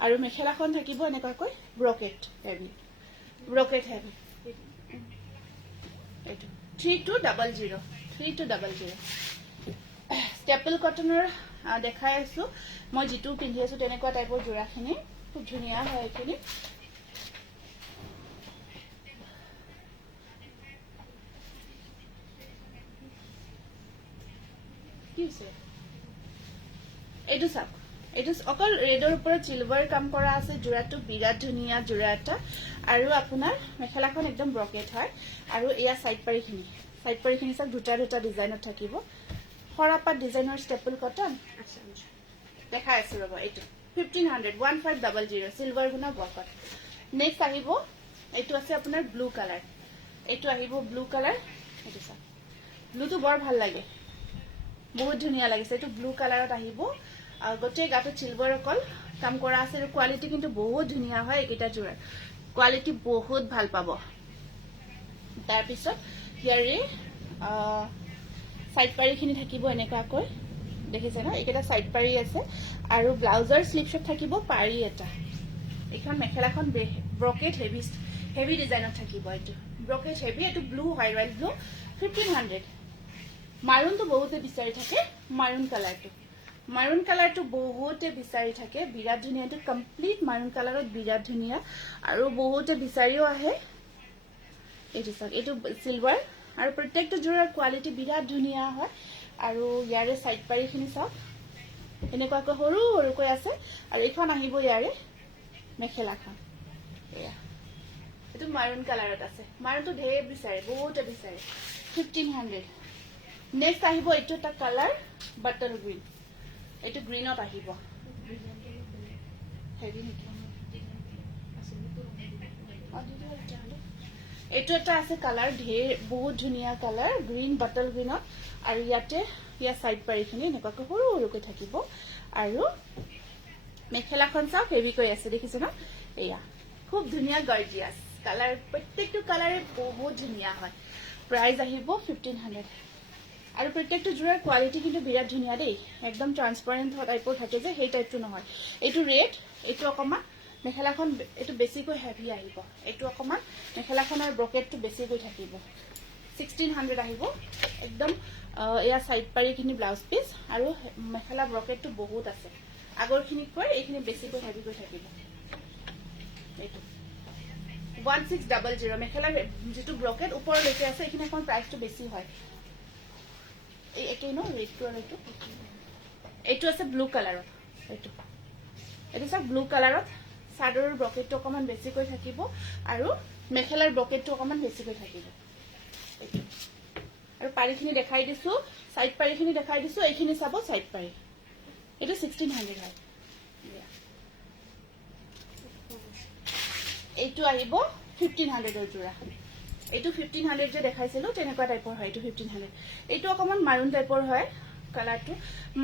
আৰু মেখেলাখন থাকিব এনেকৈ ব্ৰকেট হেভি এইটো 3200 ষ্টেপল কটনৰ দেখাই আছো মই যেটো পিন্ধি আছো তেনেকুৱা টাইপৰ জোৰাখিনি খুব ধুনিয়া হয় এইখিনি এইটো চাওক এইটো অকল ৰেডৰ ওপৰত সিলভাৰ কাম কৰা আছে জোৰাটো বিৰাট ধুনিয়া জোৰা এটা আৰু আপোনাৰ মেখেলাখন একদম ব্ৰকেট হয় আৰু এয়া সাইড পাৰিখিনি চাওক দুটা ডিজাইনত থাকিব খৰাপাত ডিজাইনৰ ষ্টেপল কটন দেখাই আছো ৰব এইটো 1500 সিলভাৰ গুণৰ ব্ৰকেট নেক্সট আহিব এইটো আছে আপোনাৰ ব্লু কালাৰ এইটো আহিব ব্লু কালাৰ এইটো চাওক ব্লুটো বৰ ভাল লাগে বহুত ধুনিয়া লাগিছে এইটো ব্লু কালাৰত আহিব গোটে গাটো সিলভাৰ অকল কাম কৰা আছে আৰু কোৱালিটি কিন্তু বহুত ধুনিয়া হয় এইটা জোৰাৰ কোৱালিটি বহুত ভাল পাব তাৰ পিছত ইয়াৰে সাইড পাৰিখিনি থাকিব এনেকুৱাকৈ দেখিছে না এইটা সাইড পাৰি আছে আৰু ব্লাউজৰ স্লিপছত থাকিব পাৰি এটা এখন মেখেলাখন ব্ৰকেট হেভি ডিজাইনত থাকিব এইটো ব্ৰকেট হেভি এইটো ব্লু হয় ৰয়েল ব্লু 1500 মাৰুনটো বহুতে বিচাৰি থাকে মাৰুন কালাৰটো বহুতে বিচাৰি থাকে বিৰাট ধুনিয়া এইটো কমপ্লিট মাৰুন কালাৰত বিৰাট ধুনিয়া আৰু বহুতে বিচাৰিও আহে এইটো চাওক এইটো সিলভাৰ আৰু প্ৰত্যেকটো জোৰাৰ কোৱালিটি বিৰাট ধুনিয়া হয় আৰু ইয়াৰে সাইড পাৰিখিনি চাওক এনেকুৱাকৈ সৰু সৰুকৈ আছে আৰু এইখন আহিব ইয়াৰে মেখেলাখন এয়া এইটো মাৰুন কালাৰত আছে মাৰুনটো ঢেৰ বিচাৰে বহুতে বিচাৰে 1500 নেক্সট আহিব এইটো এটা কালাৰ বাটাৰ গ্ৰীণ এইটো গ্ৰীনত আহিব হেভি নেকি এইটো এটা আছে কালাৰ ঢেৰ বহুত ধুনিয়া কালাৰ গ্ৰীণ বাটাৰ গ্ৰীনত আৰু ইয়াতে ইয়া সাইড পাৰিখিনি এনেকুৱাকৈ সৰু সৰুকৈ থাকিব আৰু মেখেলাখন চাওক হেভি কৈ আছে দেখিছে না এয়া খুব ধুনিয়া গৰ্জিয়াছ কালাৰ প্ৰত্যেকটো কালাৰে বহুত ধুনিয়া হয় প্ৰাইস আহিব 1500 আৰু প্ৰত্যেকটো জোৰাৰ কোৱালিটি কিন্তু বিৰাট ধুনিয়া দেই একদম ট্ৰান্সপাৰেন্ট টাইপৰ থাকে যে সেই টাইপটো নহয় এইটো ৰেড এইটো অকমান মেখেলাখন এইটো বেছিকৈ হেভি আহিব এইটো অকমান মেখেলাখনৰ ব্ৰকেটটো বেছিকৈ থাকিব 1600 আহিব একদম এয়া সাইড পাৰিখিনি ব্লাউজ পিস আৰু মেখেলা ব্ৰকেটটো বহুত আছে আগৰখিনিতকৈ এইখিনি বেছিকৈ হেভি কৈ থাকিব এইটো 1600 মেখেলাৰ যেটো ব্ৰকেট ওপৰলৈকে আছে এখিনি এখন প্ৰাইসটো বেছি হয় এই একেই ন ৰেডটো আৰু এইটো আছে ব্লু কালাৰত এইটো সব ব্লু কালাৰত সাদৰ ব্ৰকেটটো অকমান বেছিকৈ থাকিব আৰু মেখেলাৰ ব্ৰকেটটো অকমান বেছিকৈ থাকিব আৰু পাৰিখিনি দেখাই দিছো সাইড পাৰিখিনি দেখাই দিছো এইখিনি চাব সাইড পাৰি এইটো 1600 হয় এইটো আহিব 1500 এৰ জোৰা এইটো 1500 যে দেখাইছিলো তেনেকুৱা টাইপৰ হয় এইটো 1500 এইটো অকমান মাৰুন টাইপৰ হয় কালাৰটো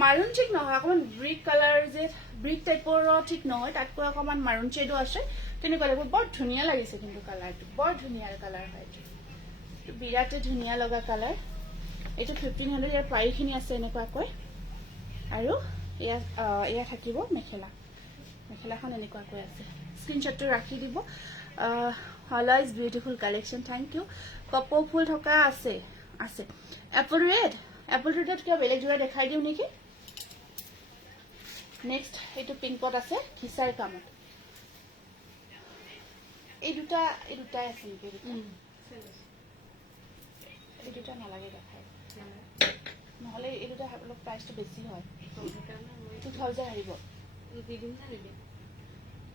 মাৰুন ঠিক নহয় অকমান ব্ৰিক কালাৰ যে ব্ৰিক টাইপৰ ঠিক নহয় তাতকৈ অকমান মাৰুন শেডো আছে তেনেকুৱা টাইপৰ বৰ ধুনিয়া লাগিছে কিন্তু কালাৰটো বৰ ধুনিয়া কালাৰ হয় এইটো বিৰাটে ধুনিয়া লগা কালাৰ এইটো 1500 ইয়াৰ পাৰিখিনি আছে এনেকুৱাকৈ আৰু এয়া থাকিব মেখেলাখন এনেকুৱাকৈ আছে স্ক্ৰিনশ্বটটো ৰাখি দিব হলা is beautiful collection thank you কপৌ ফুল থকা আছে এপল ৰেডত কিয় বেলেগ জোৰা দেখাই দিও নেকি নেক্সট এইটো পিংকত আছে খিচাৰ কামত এই দুটা আছে নেকি এই দুটা নালাগে দেখাই নহলে এই দুটা অলপ প্ৰাইসটো বেছি হয় 2000 আহিব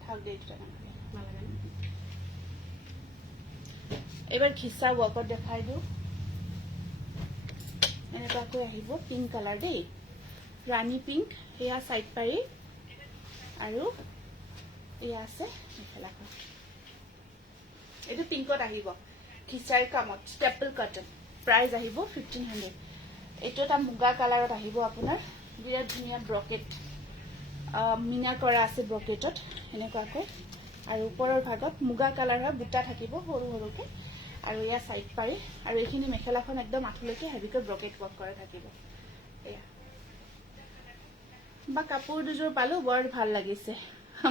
থাক দে দুটা নালাগে এবাৰ খিচা ওয়াকত দেখাই দিও এনেকুৱাকৈ আহিব পিংক কালাৰ দেই ৰাণী পিংক এয়া সাইড পাৰি আৰু এয়া আছে মেখেলাখন এইটো পিংকত আহিব খিচাৰ কামত ষ্টেপল কটন প্ৰাইস আহিব 1500 এইটো এটা মুগা কালাৰত আহিব আপোনাৰ বিৰাট ধুনিয়া ব্ৰকেট মিনা কৰা আছে ব্ৰকেটত এনেকুৱাকৈ আৰু ওপৰৰ ভাগত মুগা কালাৰ হয় বুটা থাকিব সৰু সৰুকে আৰু ইয়া সাইড পাৰি আৰু এইখিনি মেখেলাখন একদম আঠলৈকে হেভিকৈ ব্ৰকেট ওয়াৰ্ক কৰা থাকিব এয়া বা কাপোৰ দুযোৰ পালো বৰ ভাল লাগিছে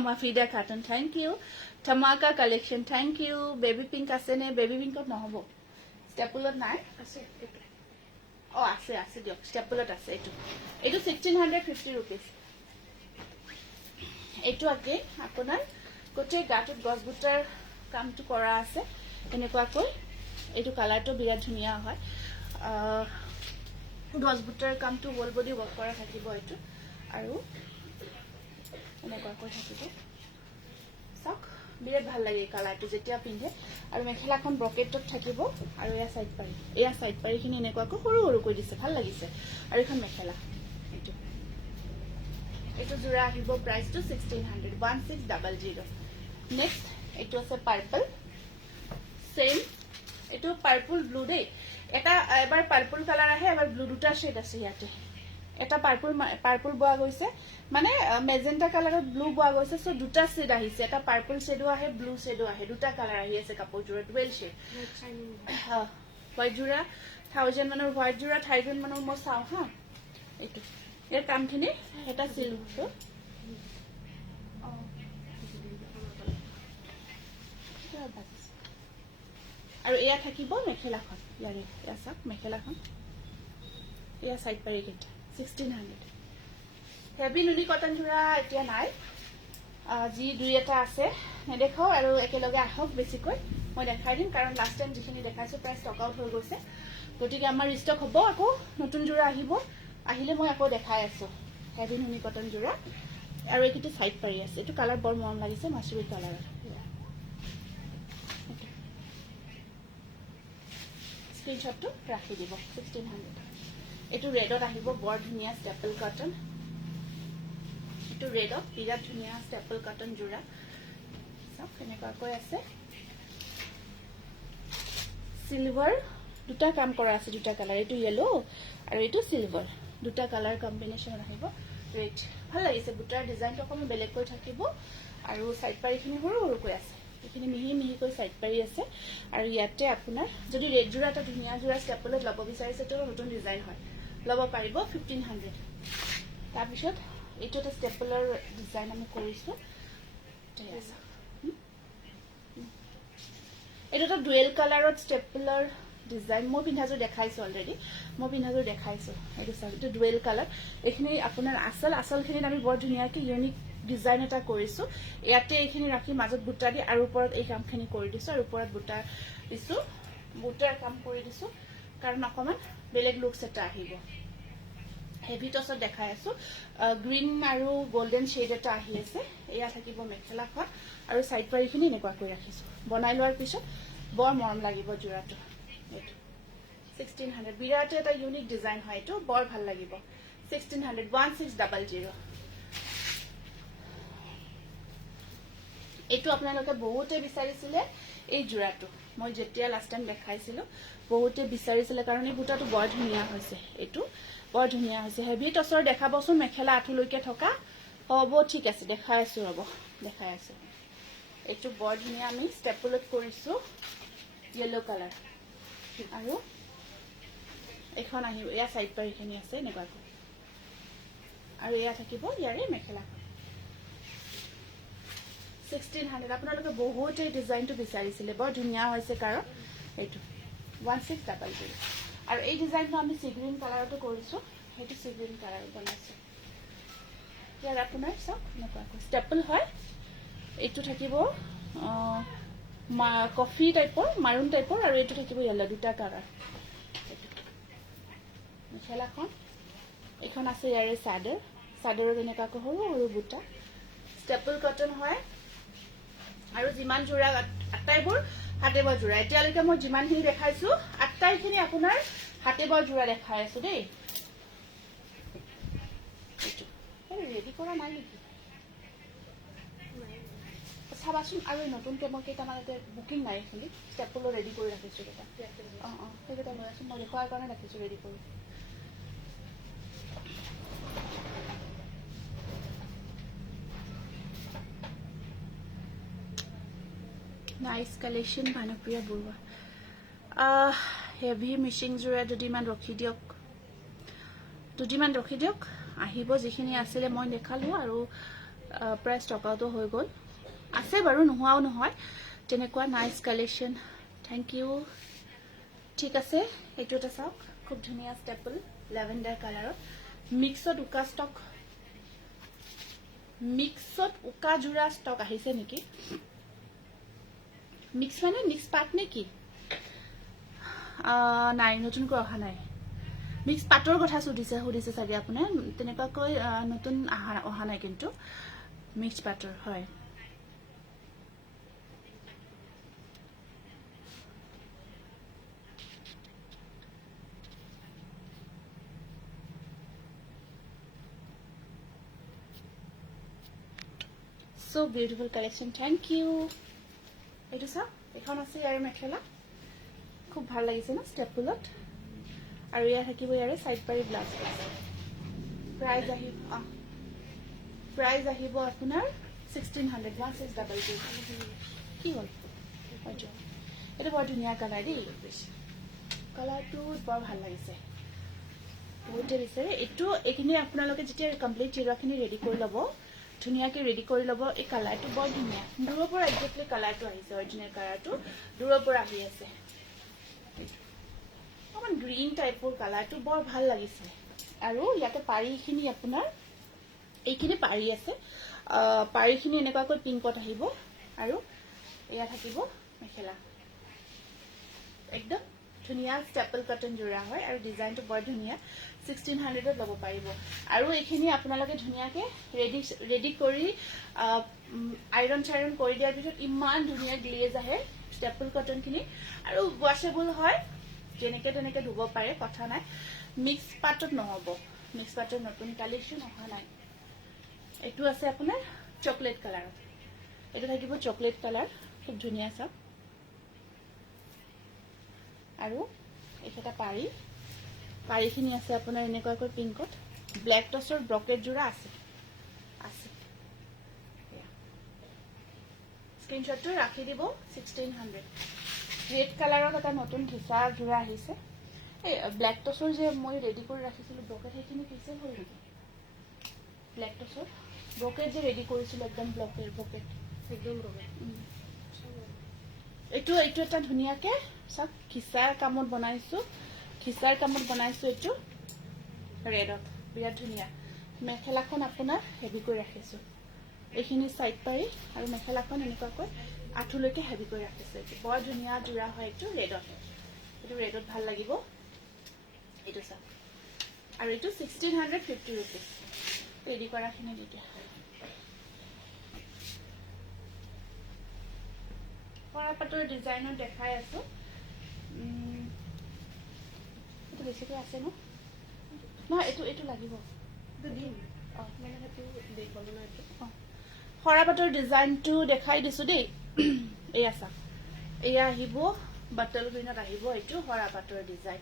Mafida Khatun thank you Dhamaka collection thank you baby pink আছে নে বেবি পিংকত নহব ষ্টেপলত নাই আছে আছে দিয়ক ষ্টেপলত আছে এইটো 1650 रुपीस এইটো আগে আপোনাৰ গোটে গাটত গছগুটাৰ কামটো কৰা আছে এনেকুৱাকৈ এইটো কালাৰটো বিৰাট ধুনিয়া হয় গছগুটাৰ কামটো হোল বডি ওয়াৰ্ক কৰা থাকিব এইটো আৰু এনেকুৱাকৈ থাকিব সক বিৰাট ভাল লাগে কালাৰটো যেতিয়া পিন্ধে আৰু মেখেলাখন ব্ৰকেটত থাকিব আৰু এয়া সাইড পাৰিখিনি এনেকুৱাকৈ সৰু সৰু কৈ দিছে ভাল লাগিছে আৰু এখন মেখেলা এইটো জোৰা আহিব প্ৰাইসটো 1600 নেক্সট এইটো আছে পাৰ্পল সেম এইটো পাৰ্পল ব্লু দেই এটা এবাৰ পাৰ্পল কালাৰ আহে এবাৰ ব্লু দুটা শেড আছে ইয়াতে এটা পাৰ্পল বোৱা গৈছে মানে মেজেন্টা কালাৰত ব্লু বোৱা গৈছে সো দুটা শেড আহিছে এটা পাৰ্পল শেডো আহে ব্লু শেডো আহে দুটা কালাৰ আহি আছে কাপোৰজোৰত ৱেল শেড হোৱাইট জোৰা 1000 মানৰ হোৱাইট জোৰা 1000 মানৰ মই চাও হা এইটো এৰ কামখিনি এটা সিলটো আৰু এয়া থাকিব মেখেলাখন ইয়াৰে এয়া সব মেখেলাখন এয়া সাইড পাৰি গেট 1600 হেভি নুনি কটন জোৰা এতিয়া নাই যি দুই এটা আছে নেদেখাও আৰু একেলগে আহক বেছিকৈ মই দেখাই দিম কাৰণ লাষ্ট টাইম যিখিনি দেখাইছো প্ৰায় স্টক আউট হৈ গৈছে গতিকে আমাৰ ষ্টক হ'ব আকৌ নতুন জোৰা আহিলে মই আকৌ দেখাই আছো হেভি নুনি কটন জোৰা আৰু এইটো সাইড পাৰি আছে এইটো কালাৰ বৰ মৰম লাগিছে মাছুৰী কালাৰ স্ক্ৰিনশ্বটটো ৰাখি দিব 1600 এইটো ৰেডত আহিব বৰ ধুনিয়া ষ্টেপল কটন এইটো ৰেডত বিৰাট ধুনিয়া ষ্টেপল কটন জোৰা সব কেনেকুৱাকৈ আছে সিলভাৰ দুটা কাম কৰা আছে দুটা কালাৰ এইটো ইয়েলো আৰু এইটো সিলভাৰ দুটা কালাৰ কম্বিনেশন আহিব ৰেড ভাল লাগিছে বুটাৰ ডিজাইনটো অকমান বেলেগকৈ থাকিব আৰু সাইড পাৰিখিনি সৰু সৰুকৈ আছে এইখিনি মিহিকৈ সাইড পাৰি আছে আৰু ইয়াতে আপোনাৰ যদি ৰেড জোৰা এটা ধুনিয়া জোৰা ষ্টেপলত লব বিচাৰিছে তো নতুন ডিজাইন হয় লব পাৰিব 1500 তাৰ পিছত এইটো এটা ষ্টেপলৰ ডিজাইন আমি কৰিছো এইটো এটা ডুৱেল কালাৰত ষ্টেপলৰ ডিজাইন মই পিন্ধাজো দেখাইছো অলৰেডি এইটো সব এইটো ডুৱেল কালাৰ এইখিনি আপোনাৰ আসলখিনিত আমি বৰ ধুনিয়া কি ইউনিক ডিজাইন এটা কৰিছো ইয়াতে এইখিনি ৰাখি মাজত বুটা দি আৰু ওপৰত এই কামখিনি কৰি দিছো আৰু ওপৰত বুটা দিছো বুটাৰ কাম কৰি দিছো কাৰণ অকমান বেলেগ লুকস এটা আহিব হেভি টছত দেখাই আছো গ্ৰীন আৰু গোল্ডেন শেড এটা আহি আছে এয়া থাকিব মেখেলাখন আৰু সাইড পাৰিখিনি এনেকুৱা কৰি ৰাখিছো বনাই লোৱাৰ পিছত বৰ মৰম লাগিব জোৰাটো এইটো 1600 বিৰাট এটা ইউনিক ডিজাইন হয় এইটো বৰ ভাল লাগিব 1600 1600 এইটো আপোনালোকে বহুতে বিচাৰিছিলে এই জোৰাটো মই যেতিয়া লাষ্ট টাইম দেখাইছিলো বহুতে বিচাৰিছিলে কাৰণ এই বুটাটো বৰ ধুনীয়া হৈছে এইটো বৰ ধুনীয়া হৈছে হেভি টছৰ দেখাবচোন মেখেলা আঠুলৈকে থকা হ'ব ঠিক আছে দেখাই আছো ৰব দেখাই আছো এইটো বৰ ধুনীয়া আমি ষ্টেপলত কৰিছো ইয়েলো কালাৰ আৰু এখন আহিব এয়া সাইড পাৰিখিনি আছে এনেকুৱাকৈ আৰু এয়া থাকিব ইয়াৰে মেখেলাখন 1600 আপোনালোকে বহুত এই ডিজাইনটো বিচাৰিছিলে বৰ ধুনীয়া হৈছে কাৰণ এইটো 1600 আৰু এই ডিজাইনটো আমি সি গ্ৰীন কালাৰটো কৰিছো সেইটো সি গ্ৰীন কালাৰ বনাইছো ইয়াৰ আপোনাৰ সব এনেকুৱাকৈ ষ্টেপল হয় এইটো থাকিব কফি টাইপৰ মাৰুন টাইপৰ আৰু এইটো থাকিব ইয়েলো দুটা কালাৰ মেখেলাখন এখন আছে ইয়াৰে চাদৰৰ এনেকুৱাকৈ সৰু সৰু বুটা ষ্টেপল কটন হয় আৰু যিমান জোৰা আটাইবোৰ হাতে বোৱা জোৰা এতিয়ালৈকে মই যিমানখিনি দেখাইছো আটাইখিনি আপোনাৰ হাতে বোৱা জোৰা দেখাই আছো দেই ৰেডি কৰা নাই নেকি চাবাচোন আৰু নতুনকৈ মই কেইটামান এতিয়া বুকিং নাই এইখিনি ষ্টেপলো ৰেডি কৰি ৰাখিছো কেইটা সেইকেইটা লৈ আছো মই দেখুৱাৰ কাৰণে ৰাখিছো ৰেডি কৰি nice collection Bhanupriya Barua heavy missing জোৰা দুদিমান ৰখি দিয়ক আহিব যিখিনি আছিলে মই দেখালো আৰু প্ৰায় ষ্টক আউটো হৈ গ'ল আছে বাৰু নোহোৱাও নহয় তেনেকুৱা নাইস কালেকশন থ্যাংক ইউ ঠিক আছে এইটো এটা চাওক খুব ধুনীয়া ষ্টেপল লেভেণ্ডাৰ কালাৰত মিক্সত উকা জোৰা ষ্টক আহিছে নেকি মিক্স মানে মিক্স পাট নেকি নাই নতুনকৈ অহা নাই মিক্স পাটৰ কথা সুধিছে চাগে আপোনাৰ তেনেকুৱাকৈ নতুন অহা নাই কিন্তু মিক্স পাটৰ হয় so beautiful collection thank you এইটো চাওক এখন আছে ইয়াৰ মেখেলা খুব ভাল লাগিছে না ষ্টেপলত আৰু ইয়া থাকিব ইয়াৰে সাইড পাৰি ব্লাউজ প্ৰাইস আহিব আপোনাৰ 1600 1600 কি হ'ল এটা বৰ ধুনীয়া কালাৰ দেই কালাৰটো বৰ ভাল লাগিছে বহুতে বিচাৰে এইখিনি আপোনালোকে যেতিয়া কমপ্লিট চিৰাখিনি ৰেডি কৰি ল'ব ধুনীয়াকৈ ৰেডি কৰি ল'ব এই কালাৰটো বৰ ধুনীয়া দূৰৰ পৰা একজেক্টলি কালাৰটো আহিছে অৰিজিনেল কালাৰটো দূৰৰ পৰা আহি আছে অকমান গ্ৰীন টাইপৰ কালাৰটো বৰ ভাল লাগিছে আৰু ইয়াতে পাৰিখিনি আপোনাৰ এইখিনি পাৰি আছে পাৰিখিনি এনেকুৱাকৈ পিংকত আহিব আৰু এয়া থাকিব মেখেলা একদম ধুনীয়া ষ্টেপল কটন জোৰা হয় আৰু ডিজাইনটো বৰ ধুনীয়া 1600 ল'ব পাৰিব আৰু এইখিনি আপোনালোকে ধুনীয়াকৈ ৰেডি কৰি আইৰন চাইৰন কৰি দিয়াৰ পিছত ইমান ধুনীয়া গ্লেজ আহে ষ্টেপল কটনখিনি আৰু ৱাশেবল হয় যেনেকৈ তেনেকৈ ধুব পাৰে কথা নাই মিক্স পাটত নহ'ব মিক্স পাটৰ নতুন কালেকশ্যন অহা নাই এইটো আছে আপোনাৰ চকলেট কালাৰত এইটো থাকিব চকলেট কালাৰ খুব ধুনীয়া চাওক আৰু এইটা পাৰিখিনি আছে আপোনাৰ এনেকুৱাকৈ পিংকত ব্লেক টছৰ ব্ৰকেট জোৰা আছে স্ক্ৰীনশ্বটটো ৰাখি দিব 1600 ৰেড কালাৰত এটা নতুন ঘিচা জোৰা আহিছে এই ব্লেক টছৰ যে মই ৰেডি কৰি ৰাখিছিলো ব্ৰকেট সেইখিনি কেঞ্চেল হ'ল নেকি ব্লেক টছৰ ব্ৰকেট যে ৰেডি কৰিছিলো একদম ব্ৰকেট একদম ব্ৰকেট এইটো এটা ধুনীয়াকে সব খিচাৰ কামত বনাইছো এইটো ৰেডত বিৰাট ধুনীয়া মেখেলাখন আপোনাৰ হেভি কৰি ৰাখিছো এইখিনি সাইড পাৰি আৰু মেখেলাখন এনেকুৱাকৈ আঁঠুলৈকে হেভি কৰি ৰাখিছে বৰ ধুনীয়া জোৰা হয় এইটো ৰেডত এইটো ৰেডত ভাল লাগিব এইটো চাওক আৰু এইটো 1650 rupees ৰেডি কৰাখিনি দিয়া কৰা পাটৰ ডিজাইনৰ দেখাই আছো এইটো বেছিকৈ আছে ন নহয় এইটো লাগিব সৰা পাটৰ ডিজাইনটো দেখাই দিছো দেই এয়া চাওক এয়া আহিব বাটল গ্ৰীণত আহিব এইটো সৰা পাটৰ ডিজাইন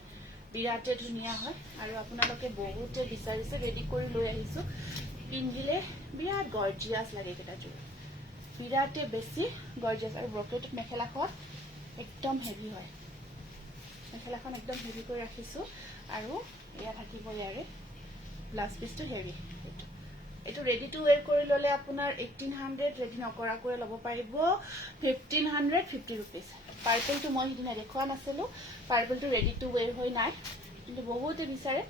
বিৰাটে ধুনীয়া হয় আৰু আপোনালোকে বহুতে বিচাৰিছে ৰেডি কৰি লৈ আহিছো পিন্ধিলে বিৰাট গৰ্জিয়াছ লাগে এটা জোৰ বিৰাটে বেছি গৰ্জিয়াছ আৰু ব্ৰকেট মেখেলাখন একদম হেভি হয় মেখেলাখন একদম হেভি কৰি ৰাখিছো আৰু এয়া থাকিব ইয়াৰে ব্লাউজ পিছটো হেভি এইটো ৰেডি টু ৱেৰ কৰি ল'লে আপোনাৰ 1800 ৰেডি নকৰাকৈ ল'ব পাৰিব 1550 rupees পাৰ্পলটো মই সিদিনা দেখুৱা নাছিলো পাৰ্পলটো ৰেডি টু ৱেৰ হৈ নাই কিন্তু বহুতে বিচাৰে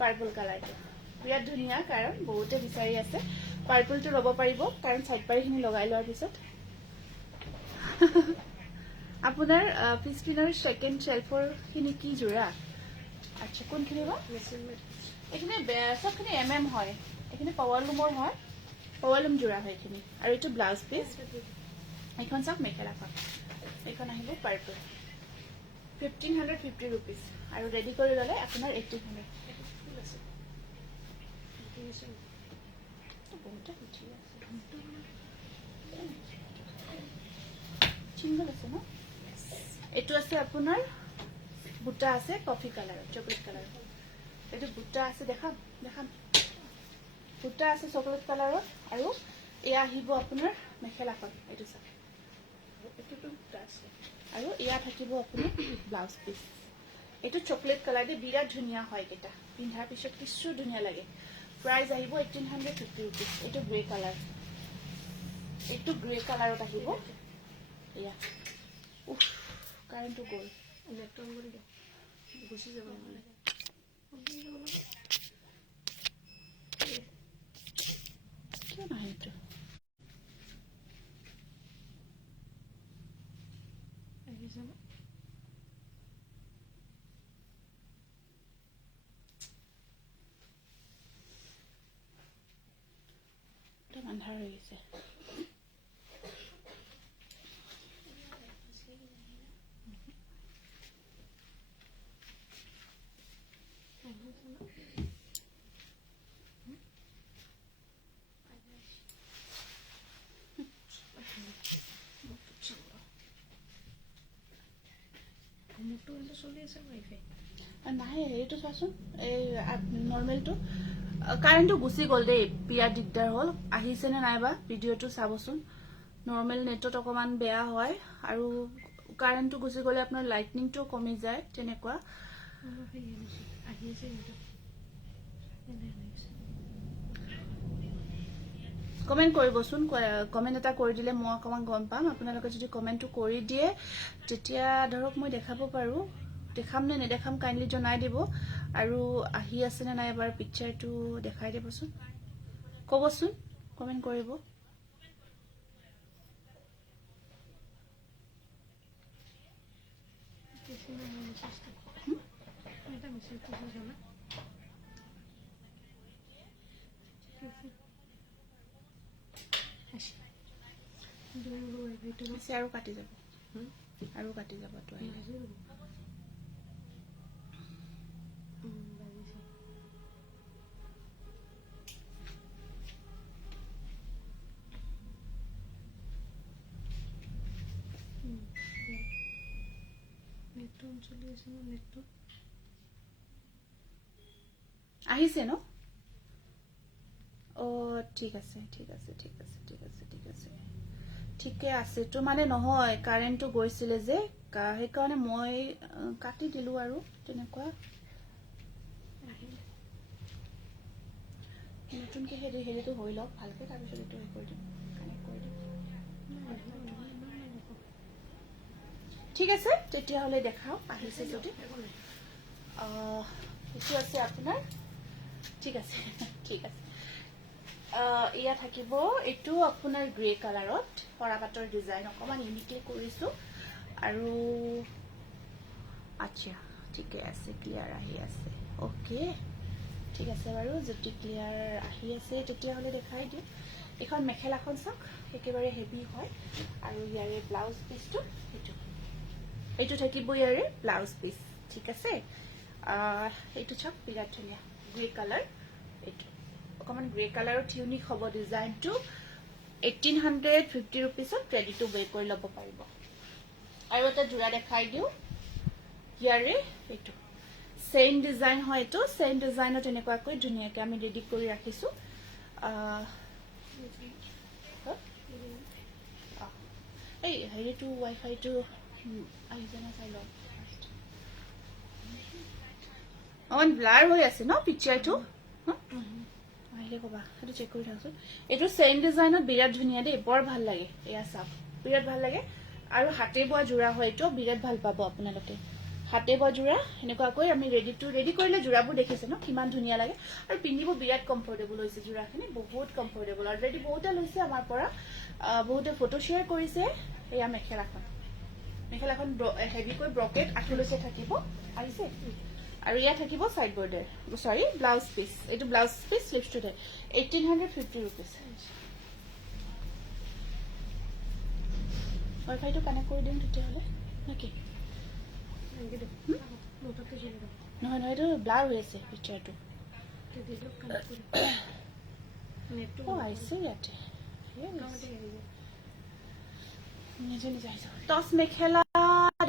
পাৰ্পল কালাৰটো বিৰাট ধুনীয়া কাৰণ বহুতে বিচাৰি আছে পাৰ্পলটো ল'ব পাৰিব কাৰণ সাইড পাৰিখিনি লগাই লোৱাৰ পিছত আপোনাৰ পিছপিনৰ সেকেন্ড শেলফৰ খিনি কি জোৰা আচ্ছা কোনখিনি বা এইখিনি সবখিনি হয় এইখিনি পাৱাৰলুমৰ হয় পাৱাৰলুম জোৰা হয় এইখিনি আৰু এইটো ব্লাউজ পিচ এইখন চাওক মেখেলাখন এইখন আহিব পাৰ্পল 1550 rupees আৰু ৰেডি কৰি ল'লে আপোনাৰ 1800 চিংগল আছে ন এইটো আছে আপোনাৰ বুটা আছে কফি কালাৰ চকলেট কালাৰ এইটো বুটা আছে দেখাম বুটা আছে চকলেট কালাৰত আৰু এয়া আহিব আপোনাৰ মেখেলাখন এইটো চাওক এইটোতো বুটা আছে আৰু এয়া থাকিব আপোনাৰ ব্লাউজ পিচ এইটো চকলেট কালাৰ দি বিৰাট ধুনীয়া হয় এটা পিন্ধাৰ পিছত কিছু ধুনীয়া লাগে প্ৰাইস আহিব 1850 rupees এইটো গ্ৰে কালাৰ এইটো গ্ৰে কালাৰত আহিব এয়া উফ কাৰেণ্টটো গ'ল নেটটো অন কৰি দিয়ক গুচি যাব নহ'লে কিয় নাহে এইটো আহিছে ন আন্ধাৰ হৈ গৈছে নাহে হেৰিটো চোৱাচোন এই নৰ্মেলটো কাৰেণ্টটো গুচি গ'ল দেই বিৰাট দিগদাৰ হ'ল আহিছেনে নাইবা ভিডিঅ'টো চাবচোন নৰ্মেল নেটত অকণমান বেয়া হয় আৰু কাৰেণ্টটো গুচি গ'লে আপোনাৰ লাইটনিংটো কমি যায় তেনেকুৱা কমেণ্ট কৰিবচোন কমেণ্ট এটা কৰি দিলে মই অকণমান গম পাম আপোনালোকে যদি কমেণ্টটো কৰি দিয়ে তেতিয়া ধৰক মই দেখাব পাৰোঁ দেখাম নে নেদেখাম কাইণ্ডলি জনাই দিব আৰু আহি আছে নে নাই এবাৰ পিকচাৰটো দেখাই দিবচোন ক'বচোন কমেণ্ট কৰিব আৰু কাটি যাব তো আহিছে ন ঠিক আছে ঠিকে আছে তো মানে নহয় কাৰেণ্টটো গৈছিলে যে সেইকাৰণে মই কাটি দিলো আৰু তেনেকুৱা নতুনকৈ হেৰিটো হৈ লওক ভালকৈ তাৰপিছত এইটো কৰি দিম কানেক্ট কৰি দিম ঠিক আছে তেতিয়াহ'লে দেখাও আহিছে যদি এইটো আছে আপোনাৰ ঠিক আছে ইয়া থাকিব এইটো আপোনাৰ গ্ৰে কালাৰত সৰা পাটৰ ডিজাইন অকমান ইউনিকলি কৰিছো আৰু আচ্ছা ঠিকে আছে ক্লিয়াৰ আহি আছে ওকে ঠিক আছে বাৰু যদি ক্লিয়াৰ আহি আছে তেতিয়াহ'লে দেখাই দিওঁ এখন মেখেলাখন চাওক একেবাৰে হেভি হয় আৰু ইয়াৰে ব্লাউজ পিচটো এইটো থাকিব ইয়াৰে ব্লাউজ পিচ ঠিক আছে এইটো চাওক বিৰাট ধুনীয়া গ্ৰে কালাৰ এইটো অকমান গ্ৰে কালাৰত ইউনিক হ'ব ডিজাইনটো 1850 रुपीसত ৰেডি টু ৱে কৰি ল'ব পাৰিব আৰু এটা জোৰা দেখাই দিওঁ ইয়াৰে এইটো সেম ডিজাইন হয় এইটো সেম ডিজাইনত এনেকুৱাকৈ ধুনীয়াকৈ আমি ৰেডি কৰি ৰাখিছো এই হেৰিটো ৱাইফাইটো আহিছে না চাই লওঁ অকমান ব্লাৰ হৈ আছে ন পিকচাৰটো আহিলে ক'বা সেইটো চেক কৰি থাকচোন এইটো সেম ডিজাইনত বিৰাট ধুনীয়া দেই বৰ ভাল লাগে এয়া চাওক বিৰাট ভাল লাগে আৰু হাতে বোৱা জোৰা হয় এইটো বিৰাট ভাল পাব আপোনালোকে হাতে বোৱা জোৰা এনেকুৱাকৈ আমি ৰেডি কৰিলে জোৰাবোৰ দেখিছে ন কিমান ধুনীয়া লাগে আৰু পিন্ধিব বিৰাট কমফৰ্টেবল হৈছে জোৰাখিনি বহুত কমফৰ্টেবল অলৰেডি বহুতে লৈছে আমাৰ পৰা বহুতে ফটো শ্বেয়াৰ কৰিছে এয়া মেখেলাখন হেভিকৈ ব্ৰকেট আঁঠুলৈছে থাকিব আহিছে আৰু ইয়া থাকিব সাইড বৰ্ডাৰ সৰি ব্লাউজ পিচ এইটো ব্লাউজ পিচ স্লিভছটো 1850 रुपीस ৱাইফাইটো কানেক্ট কৰি দিম তেতিয়াহ'লে নেকি নহয় নহয় এইটো ব্লাৰ হৈ আছে পিকচাৰটো আহিছে ইয়াতে নিজে নিজে আহিছে টচ মেখেলা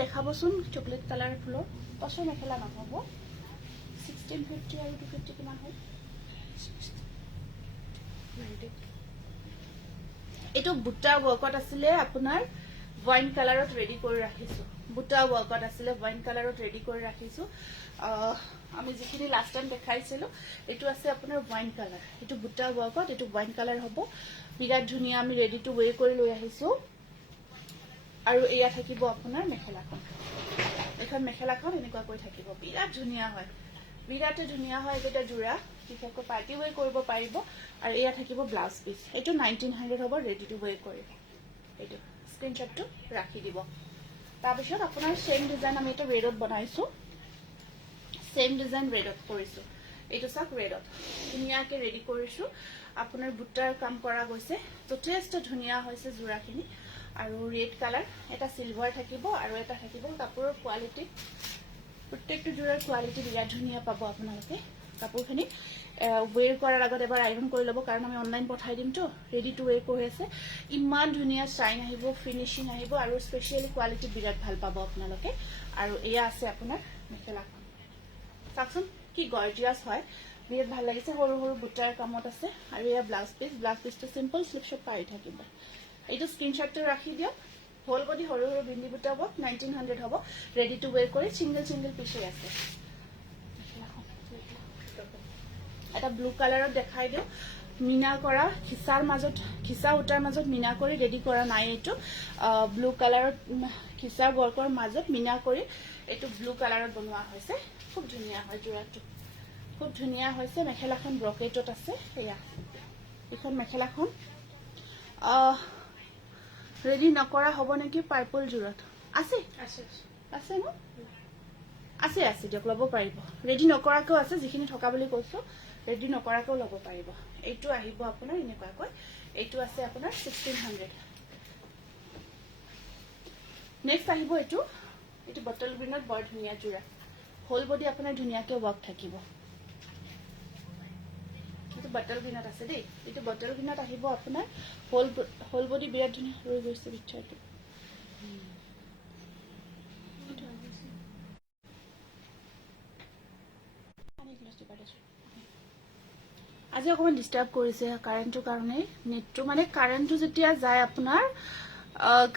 দেখাবচোন চকলেট কালাৰ ফুলৰ টচৰ মেখেলা নহ'ব 1650 আৰু 250 কিমান হয় এইটো বুটা ৱৰ্কত আছিলে আপোনাৰ ওয়াইন কালাৰত ৰেডি কৰি ৰাখিছো বুটা ৱৰ্কত আছিলে ওয়াইন কালাৰত ৰেডি কৰি ৰাখিছো আমি যিখিনি লাষ্ট টাইম দেখাইছিলো এইটো আছে আপোনাৰ ওয়াইন কালাৰ এইটো বুটা ৱৰ্কত এইটো ওয়াইন কালাৰ হ'ব বিৰাট ধুনীয়া আমি ৰেডি টু ৱে কৰি লৈ আহিছো আৰু এয়া থাকিব আপোনাৰ মেখেলাখন এখন মেখেলাখন এনেকুৱা কৰি থাকিব বিৰাট ধুনীয়া হয় বিৰাটে ধুনীয়া হয় এটা জোৰা বিশেষকৈ পাৰ্টি ৱে কৰিব পাৰিব আৰু এয়া থাকিব ব্লাউজ পিচ এইটো 1900 হ'ব ৰেডি টু ৱে কৰিব এইটো স্ক্ৰিনশ্বটটো ৰাখি দিব তাৰপিছত আপোনাৰ সেম ডিজাইন আমি এটা ৰেডত বনাইছো সেম ডিজাইন ৰেডত কৰিছো এইটো চাওক ৰেডত ধুনীয়াকৈ ৰেডি কৰিছো আপোনাৰ বুটাৰ কাম কৰা গৈছে যথেষ্ট ধুনীয়া হৈছে জোৰাখিনি আৰু ৰেড কালাৰ এটা সিলভাৰ থাকিব আৰু এটা থাকিব কাপোৰৰ কোৱালিটি প্ৰত্যেকটো জোৰাৰ কোৱালিটি বিৰাট ধুনীয়া পাব আপোনালোকে কাপোৰখিনি ৱেৰ কৰাৰ আগত এবাৰ আইৰন কৰি ল'ব কাৰণ আমি অনলাইন পঠাই দিমতো ৰেডি টু ৱে কৰি আছে ইমান ধুনীয়া শাইন আহিব ফিনিশিং আহিব আৰু স্পেচিয়েলি কোৱালিটি বিৰাট ভাল পাব আপোনালোকে আৰু এয়া আছে আপোনাৰ মেখেলাখন চাওকচোন কি গৰ্জিয়াছ হয় বিৰাট ভাল লাগিছে সৰু সৰু বুটাৰ কামত আছে আৰু এয়া ব্লাউজ পিচটো চিম্পল স্লিভছত পাৰি থাকিব এইটো স্ক্ৰিনশ্বটটো ৰাখি দিয়ক হোল বডি সৰু সৰু বিন্দি বুটা হ'ব 1900 হ'ব ৰেডি টু ৱে কৰি সিঙ্গেল পিছে আছে এটা ব্লু কালাৰত দেখাই দিও মিনা কৰা খিসা উটাৰ মাজত মিনা কৰি ৰেডি কৰা নাই এইটো ব্লু কালাৰত খিসা ৱৰ্কৰ মাজত মিনা কৰি এইটো ব্লু কালাৰত বনোৱা হৈছে খুব ধুনীয়া হয় জোৰাটো খুব ধুনীয়া হৈছে মেখেলাখন ব্ৰকেটত আছে এয়া এখন মেখেলাখন ৰেডি নকৰা হ'ব নেকি পাৰ্পল জোৰত আছে ন আছে দিয়ক ল'ব পাৰিব ৰেডি নকৰাকেও আছে যিখিনি থকা বুলি কৈছো ৰেডি নকৰাকেও ল'ব পাৰিব এইটো আহিব আপোনাৰ এনেকুৱাকৈ এইটো আছে আপোনাৰ 1600 নেক্সট আহিব এইটো বটল গ্ৰীণত বৰ ধুনীয়া জোৰা হোল বডি আপোনাৰ ধুনীয়াকৈ ৱৰ্ক থাকিব এইটো বটল গ্ৰীণত আছে দেই এইটো বটল গ্ৰীণত আহিব আপোনাৰ হোল বডি বিৰাট ধুনীয়া ৰৈ গৈছে পিকচাৰটো আজি অকমান ডিস্টাৰ্ব কৰিছে কাৰেণ্টৰ কাৰণে নেটটো মানে কাৰেণ্টটো যেতিয়া যায় আপোনাৰ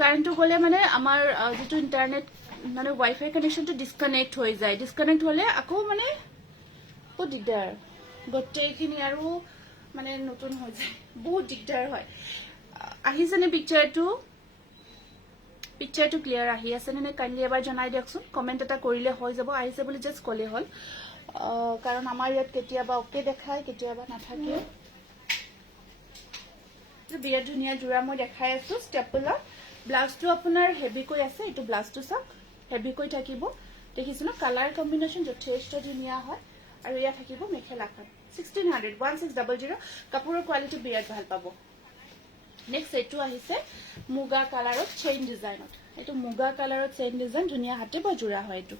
কাৰেণ্টটো গলে মানে আমাৰ যেটো ইন্টাৰনেট মানে ওয়াইফাই কানেকশনটো ডিসকানেক্ট হৈ যায় ডিসকানেক্ট হলে আকৌ মানে বহুত দিগদাৰ গোটেইখিনি আৰু মানে নতুন হৈ যায় বহুত দিগদাৰ হয় আহিছেনে পিকচাৰটো ক্লিয়াৰ আহি আছে নে কাইন্ডলি এবাৰ জনাই দিয়কচোন কমেন্ট এটা কৰিলে হৈ যাব আহিছে বুলি জাস্ট কলে হল কাৰণ আমাৰ ইয়াত কেতিয়াবা ওকে দেখায় কেতিয়াবা নাথাকে বিৰাট ধুনীয়া জোৰা মই দেখাই আছো ষ্টেপলত ব্লাউজটো আপোনাৰ হেভিকৈ আছে এইটো ব্লাউজটো চাওক হেভিকৈ থাকিব দেখিছো ন কালাৰ কম্বিনেশ্যন যথেষ্ট ধুনীয়া হয় আৰু ইয়া থাকিব মেখেলাখন 1600 1600 কাপোৰৰ কোৱালিটি বিৰাট ভাল পাব নেক্সট এইটো আহিছে মুগা কালাৰত চেইন ডিজাইনত এইটো মুগা কালাৰত চেইন ডিজাইন ধুনীয়া হাতে বা জোৰা হয় এইটো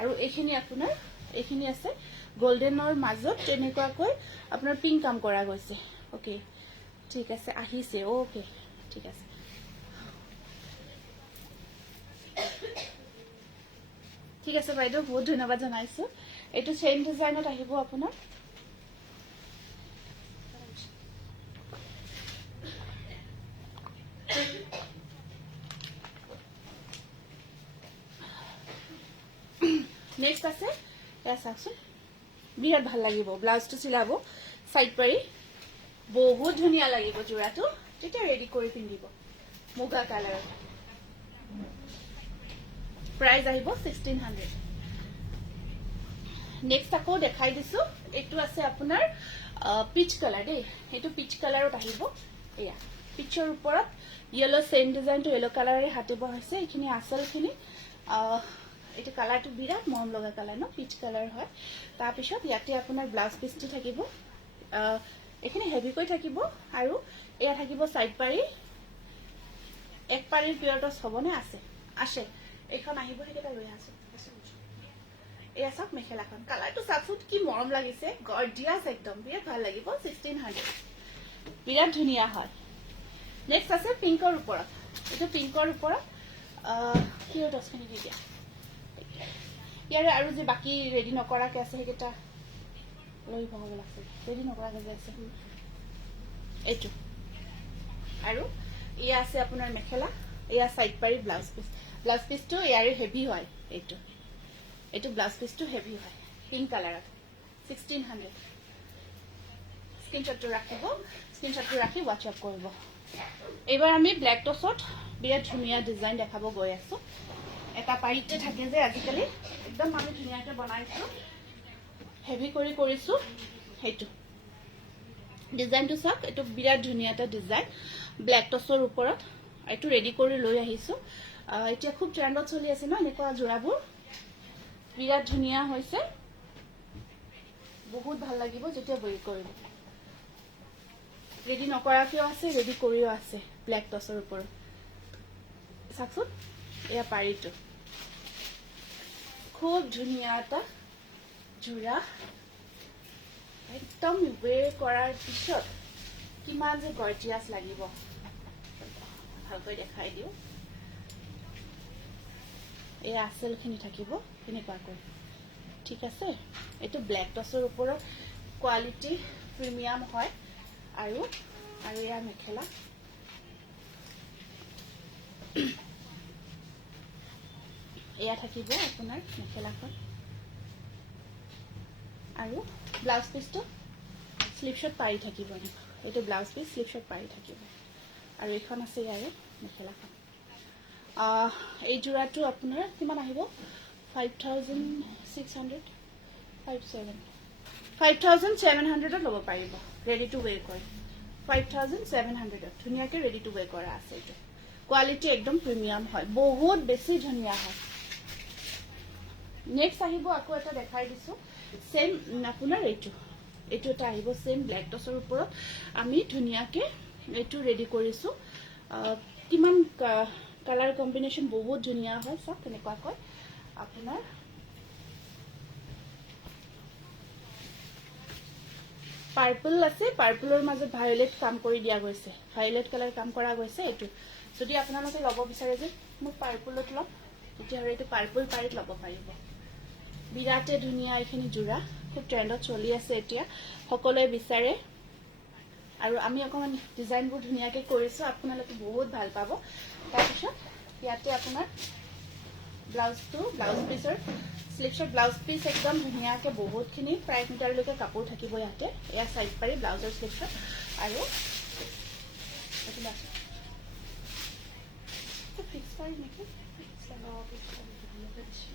আৰু এইখিনি আপোনাৰ এইখিনি আছে গোল্ডেনৰ মাজত তেনেকুৱাকৈ আপোনাৰ পিংক কাম কৰা গৈছে ওকে ঠিক আছে আহিছে ওকে ঠিক আছে ঠিক আছে বাইদেউ বহুত ধন্যবাদ জনাইছো এইটো চেইন ডিজাইনত আহিব আপোনাৰ নেক্সট আছে এয়া চাওকচোন বিৰাট ভাল লাগিব ব্লাউজটো চিলাব সাইড পাৰি বহুত ধুনীয়া লাগিব জোৰাটো তেতিয়া ৰেডি কৰি পিন্ধিব মুগা কালাৰত প্ৰাইস আহিব 1600 নেক্সট আকৌ দেখাই দিছো এইটো আছে আপোনাৰ পিচ কালাৰ দেই এইটো পিচ কালাৰত আহিব এয়া পিচৰ ওপৰত ইয়েলো চেইন ডিজাইনটো ইয়েলো কালাৰে হাতিব হৈছে এইখিনি আচলখিনি এইটো কালাৰটো বিৰাট মৰম লগা কালাৰ ন পিচ কালাৰ হয় তাৰ পিছত ইয়াতে আপোনাৰ ব্লাউজ পিচটো থাকিব এখিনি হেভিকৈ থাকিব আৰু এয়া থাকিব সাইড পাৰি এক পাৰিৰ পিয়ৰটস হবনে আছে আছে এখন আহিব হেকেটা লৈ আছো এয়া চাওক মেখেলাখন কালাৰটো চাকচোন কি মৰম লাগিছে গৰ্জিয়াস একদম বিৰাট ভাল লাগিব 1600 বিৰাট ধুনীয়া হয় নেক্সট আছে পিংকৰ ওপৰত এইটো পিংকৰ ওপৰত পিয়ৰটসখিনি দি দিয়া ইয়াৰে আৰু যে বাকি ৰেডি নকৰাকে আছে হেকেটা লৈ ভগল আছে ৰেডি নকৰাকে যে আছে এইটো আৰু ইয়া আছে আপোনাৰ মেখেলা ইয়া সাইড পাৰি ব্লাউজ পিচটো ইয়াৰে হেভি হয় এইটো এইটো ব্লাউজ পিচটো হেভি হয় পিংক কালাৰত 1600 স্ক্ৰিনশ্বটটো ৰাখি হোৱাটছআপ কৰিব এইবাৰ আমি ব্ল্যাক টছত বিৰাট ধুনীয়া ডিজাইন দেখাব গৈ আছো এটা পাৰিতে থাকে যে আজিকালি একদম আমি ধুনীয়াকৈ বনাইছো হেভি কৰি কৰিছো হেইটো ডিজাইনটো চাওক এইটো বিৰাট ধুনীয়া এটা ডিজাইন ব্ল্যাক টছৰ ওপৰত এইটো ৰেডি কৰি লৈ আহিছো এতিয়া খুব ট্ৰেন্ডত চলি আছে ন এনেকুৱা জোৰাবোৰ বিৰাট ধুনীয়া হৈছে বহুত ভাল লাগিব যেতিয়া বই কৰিব ৰেডি নকৰাকেও আছে ৰেডি কৰিও আছে ব্ল্যাক টছৰ ওপৰত চাওকচোন এয়া পাৰিটো খুব ধুনীয়া এটা জোৰা একদম ৱেৰ কৰাৰ পিছত কিমান যে গৰ্জিয়াস লাগিব ভালকৈ দেখাই দিও এই আসলখিনি থাকিব এনেকুৱাকৈ ঠিক আছে এইটো ব্ল্যাক টছৰ ওপৰত কোৱালিটি প্ৰিমিয়াম হয় আৰু এয়া মেখেলা এয়া থাকিব আপোনাৰ মেখেলাখন আৰু ব্লাউজ পিচটো স্লিপ শট পাৰি থাকিব এইটো ব্লাউজ পিচ স্লিপ শট পাৰি থাকিব আৰু এইখন আছে ইয়াৰে মেখেলাখন এই জোৰাটো আপোনাৰ কিমান আহিব 5600 5700 ল'ব পাৰিব ৰেডি টু ৱেৰ কৰি 5700 ধুনীয়াকৈ ৰেডি টু ৱেৰ কৰা আছে এইটো কোৱালিটি একদম প্ৰিমিয়াম হয় বহুত বেছি ধুনীয়া হয় নেক্সট আহিব আকৌ এটা দেখাই দিছো সেম আপোনাৰ এইটো এটা আহিব সেম ব্ল্যাক টছৰ ওপৰত আমি ধুনীয়াকৈ এইটো ৰেডি কৰিছো কিমান কালাৰ কম্বিনেশ্যন বহুত ধুনীয়া হয় সব তেনেকুৱাকৈ আপোনাৰ পাৰ্পল আছে পাৰ্পলৰ মাজত ভায়োলেট কাম কৰি দিয়া গৈছে ভায়োলেট কালাৰ কাম কৰা গৈছে এইটো যদি আপোনালোকে ল'ব বিচাৰে যে মই পাৰ্পলত ল'ম তেতিয়া এইটো পাৰ্পল পাৰিত ল'ব পাৰিব বিৰাটে ধুনীয়া এইখিনি জোৰা খুব ট্ৰেন্ডত চলি আছে এতিয়া সকলোৱে বিচাৰে আৰু আমি অকমান ডিজাইনবোৰ ধুনীয়াকৈ কৰিছো আপোনালোকে বহুত ভাল পাব তাৰপিছত ইয়াতে আপোনাৰ ব্লাউজ পিচৰ স্লিপ শট ব্লাউজ পিচ একদম ধুনীয়াকৈ বহুতখিনি প্ৰায় মিটাৰলৈকে কাপোৰ থাকিব ইয়াতে এয়া সাইড পাৰি ব্লাউজৰ স্লিপ শট আৰু ফিক্স পাৰি নেকি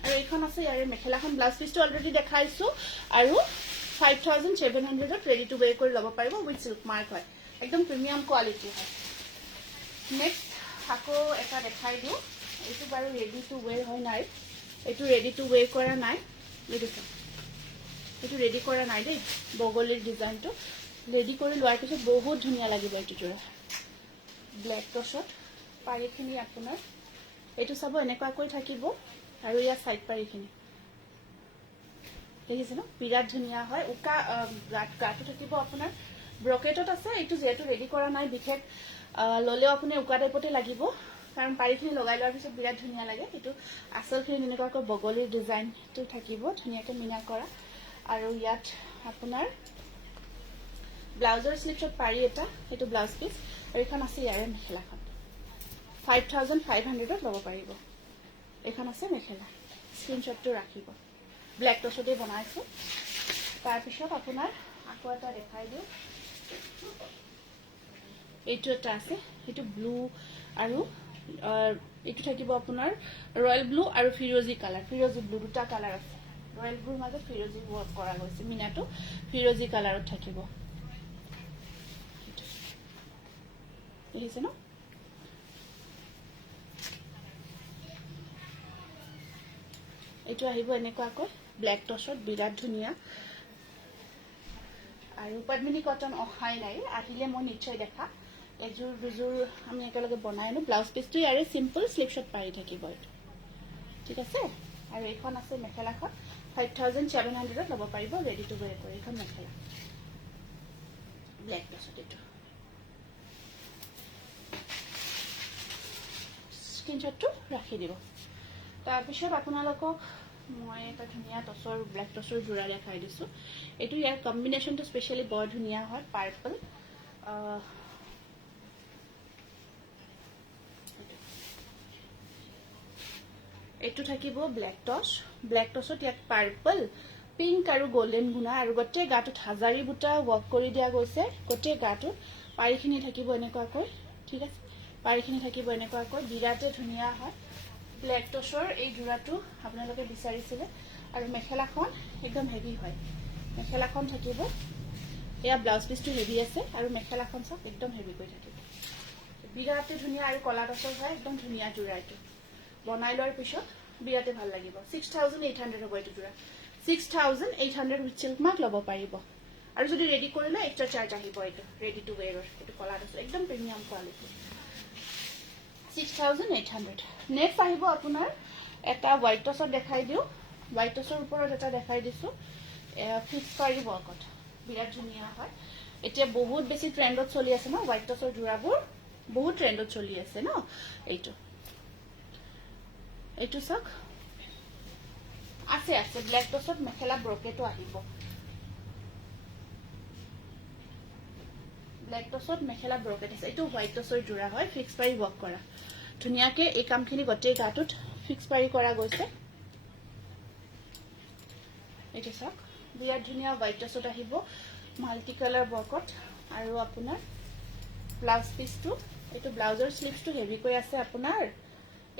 আৰু এইখন আছে ইয়াৰে মেখেলাখন ব্লাউজ পিচটো অলৰেডি দেখাইছো আৰু 5700 ত ৰেডি টু ৱেৰ কৰি ল'ব পাৰিব উইথ সিল্ক মাৰ্ক হয় একদম প্ৰিমিয়াম কোৱালিটি হয় নেক্সট আকৌ এটা দেখাই দিওঁ এইটো বাৰু ৰেডি টু ৱেৰ হয় নাই এইটো ৰেডি টু ৱেৰ কৰা নাই বুজিছে এইটো ৰেডি কৰা নাই দেই বগলীৰ ডিজাইনটো ৰেডি কৰি লোৱাৰ পিছত বহুত ধুনীয়া লাগিব এইটো যোৰা ব্লেক টছত পাৰিখিনি আপোনাৰ এইটো চাব এনেকুৱাকৈ থাকিব আৰু ইয়াৰ সাইড পাৰিখিনি দেখিছে ন বিৰাট ধুনীয়া হয় উকা গাটো থাকিব আপোনাৰ ব্ৰকেটত আছে এইটো যেহেতু ৰেডি কৰা নাই বিশেষ ললেও আপুনি উকা টাইপতে লাগিব কাৰণ পাৰিখিনি লগাই লোৱাৰ পিছত বিৰাট ধুনীয়া লাগে এইটো আচলখিনি এনেকুৱাকৈ বগলীৰ ডিজাইনটো থাকিব ধুনীয়াকৈ মিনা কৰা আৰু ইয়াত আপোনাৰ ব্লাউজৰ স্লিভছত পাৰি এটা এইটো ব্লাউজ পিচ আৰু এখন আছে ইয়াৰে মেখেলাখন 5500ত ল'ব পাৰিব এখন আছে মেখেলা স্ক্ৰীনশ্বটটো ৰাখিব ব্লেক টছতে বনাইছো তাৰপিছত আপোনাৰ আকৌ এটা দেখাই দিওঁ এইটো এটা আছে এইটো ব্লু আৰু এইটো থাকিব আপোনাৰ ৰয়েল ব্লু আৰু ফিৰোজি কালাৰ ফিৰোজি ব্লু দুটা কালাৰ আছে ৰয়েল ব্লুৰ মাজত ফিৰোজি ৱৰ্ক কৰা গৈছে মিনাটো ফিৰোজি কালাৰত থাকিব দেখিছে ন এইটো আহিব এনেকুৱাকৈ ব্লেক টছত বিৰাট ধুনীয়া আৰু পদ্মিনী কটন অহাই নাই আহিলে মই নিশ্চয় দেখা এযোৰ দুযোৰ আমি একেলগে বনাই আনো ব্লাউজ পিচটো ইয়াৰে চিম্পল স্লিভছত পাৰি থাকিব এইটো ঠিক আছে আৰু এইখন আছে মেখেলাখন 5700ত ল'ব পাৰিব ৰেডি টু ৱেৰ কৰি এইখন মেখেলা ব্লেক টছত এইটো স্ক্ৰীনশ্বটটো ৰাখি দিব তাৰপিছত আপোনালোকক মই এটা ধুনীয়া টছৰ ব্লেক টছৰ যোৰা দেখাই দিছোঁ এইটো ইয়াৰ কম্বিনেশ্যনটো স্পেচিয়েলি বৰ ধুনীয়া হয় পাৰ্পল এইটো থাকিব ব্লেক টছত ইয়াত পাৰ্পল পিংক আৰু গোল্ডেন গুণা আৰু গোটেই গাটোত হাজাৰী বুটা ৱৰ্ক কৰি দিয়া গৈছে গোটেই গাটোত পাৰিখিনি থাকিব এনেকুৱাকৈ ঠিক আছে পাৰিখিনি থাকিব এনেকুৱাকৈ বিৰাটে ধুনীয়া হয় ব্লেক টছৰ এই যোৰাটো আপোনালোকে বিচাৰিছিলে আৰু মেখেলাখন একদম হেভি হয় মেখেলাখন থাকিব এয়া ব্লাউজ পিচটো হেভি আছে আৰু মেখেলাখন সব একদম হেভি কৰি থাকিব বিৰাটে ধুনীয়া আৰু কলা টছৰ হয় একদম ধুনীয়া যোৰা এইটো বনাই লোৱাৰ পিছত বিৰাটে ভাল লাগিব 6800 হ'ব এইটো যোৰা 6800 উইথ চিল্ক মাৰ্ক ল'ব পাৰিব আৰু যদি ৰেডি কৰিলে এক্সট্ৰা চাৰ্জ আহিব এইটো ৰেডি টু ৱেৰৰ এইটো কলা টছৰ একদম প্ৰিমিয়াম কোৱালিটি 6800 নেক্সট আহিব আপোনাৰ এটা হোৱাইট টছত দেখাই দিওঁ হোৱাইট টছৰ ওপৰত এটা দেখাই দিছোঁ ফিক্স পাৰি ৱৰ্কত বিৰাট ধুনীয়া হয় এতিয়া বহুত বেছি ট্ৰেণ্ডত চলি আছে ন হোৱাইট টছৰ যোৰাবোৰ বহুত ট্ৰেণ্ডত চলি আছে ন এইটো চাওক আছে আছে ব্লেক টছত মেখেলা ব্ৰকেটো আহিব ব্লেক টছত মেখেলা ব্ৰকেট আছে এইটো হোৱাইট টছৰ যোৰা হয় ফিক্স পাৰি ৱৰ্ক কৰা ধুনীয়াকে এই কামখিনি গোটেই গাটোত ফিক্স পাৰি কৰা গৈছে এইটো চাওক বিৰাট ধুনীয়া হোৱাইট টছত আহিব মাল্টি কালাৰ ৱৰ্কত আৰু আপোনাৰ ব্লাউজ পিচটো এইটো ব্লাউজৰ স্লিভছটো হেভিকৈ আছে আপোনাৰ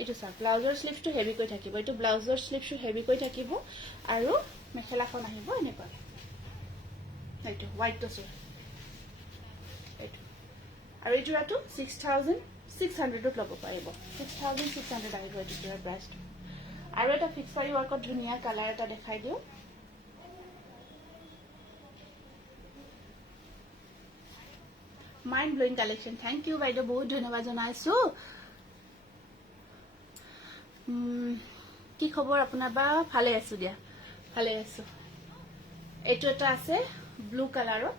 এইটো চাওক ব্লাউজৰ স্লিভছটো হেভিকৈ থাকিব এইটো ব্লাউজৰ স্লিভছটো হেভিকৈ থাকিব আৰু মেখেলাখন আহিব এনেকুৱা এইটো হোৱাইট টছৰ এইটো আৰু এই যোৰাটো 6600ত ল'ব পাৰিব 6600 আহিব এইটো যোৰাৰ প্ৰাইচটো আৰু এটা ফিক্স পাৰি ৱৰ্কত ধুনীয়া কালাৰ এটা দেখাই দিওঁ mind blowing collection thank you বাইদেউ বহুত ধন্যবাদ জনাইছোঁ কি খবৰ আপোনাৰ বা ভালে আছোঁ দিয়া ভালে আছোঁ এইটো এটা আছে ব্লু কালাৰৰ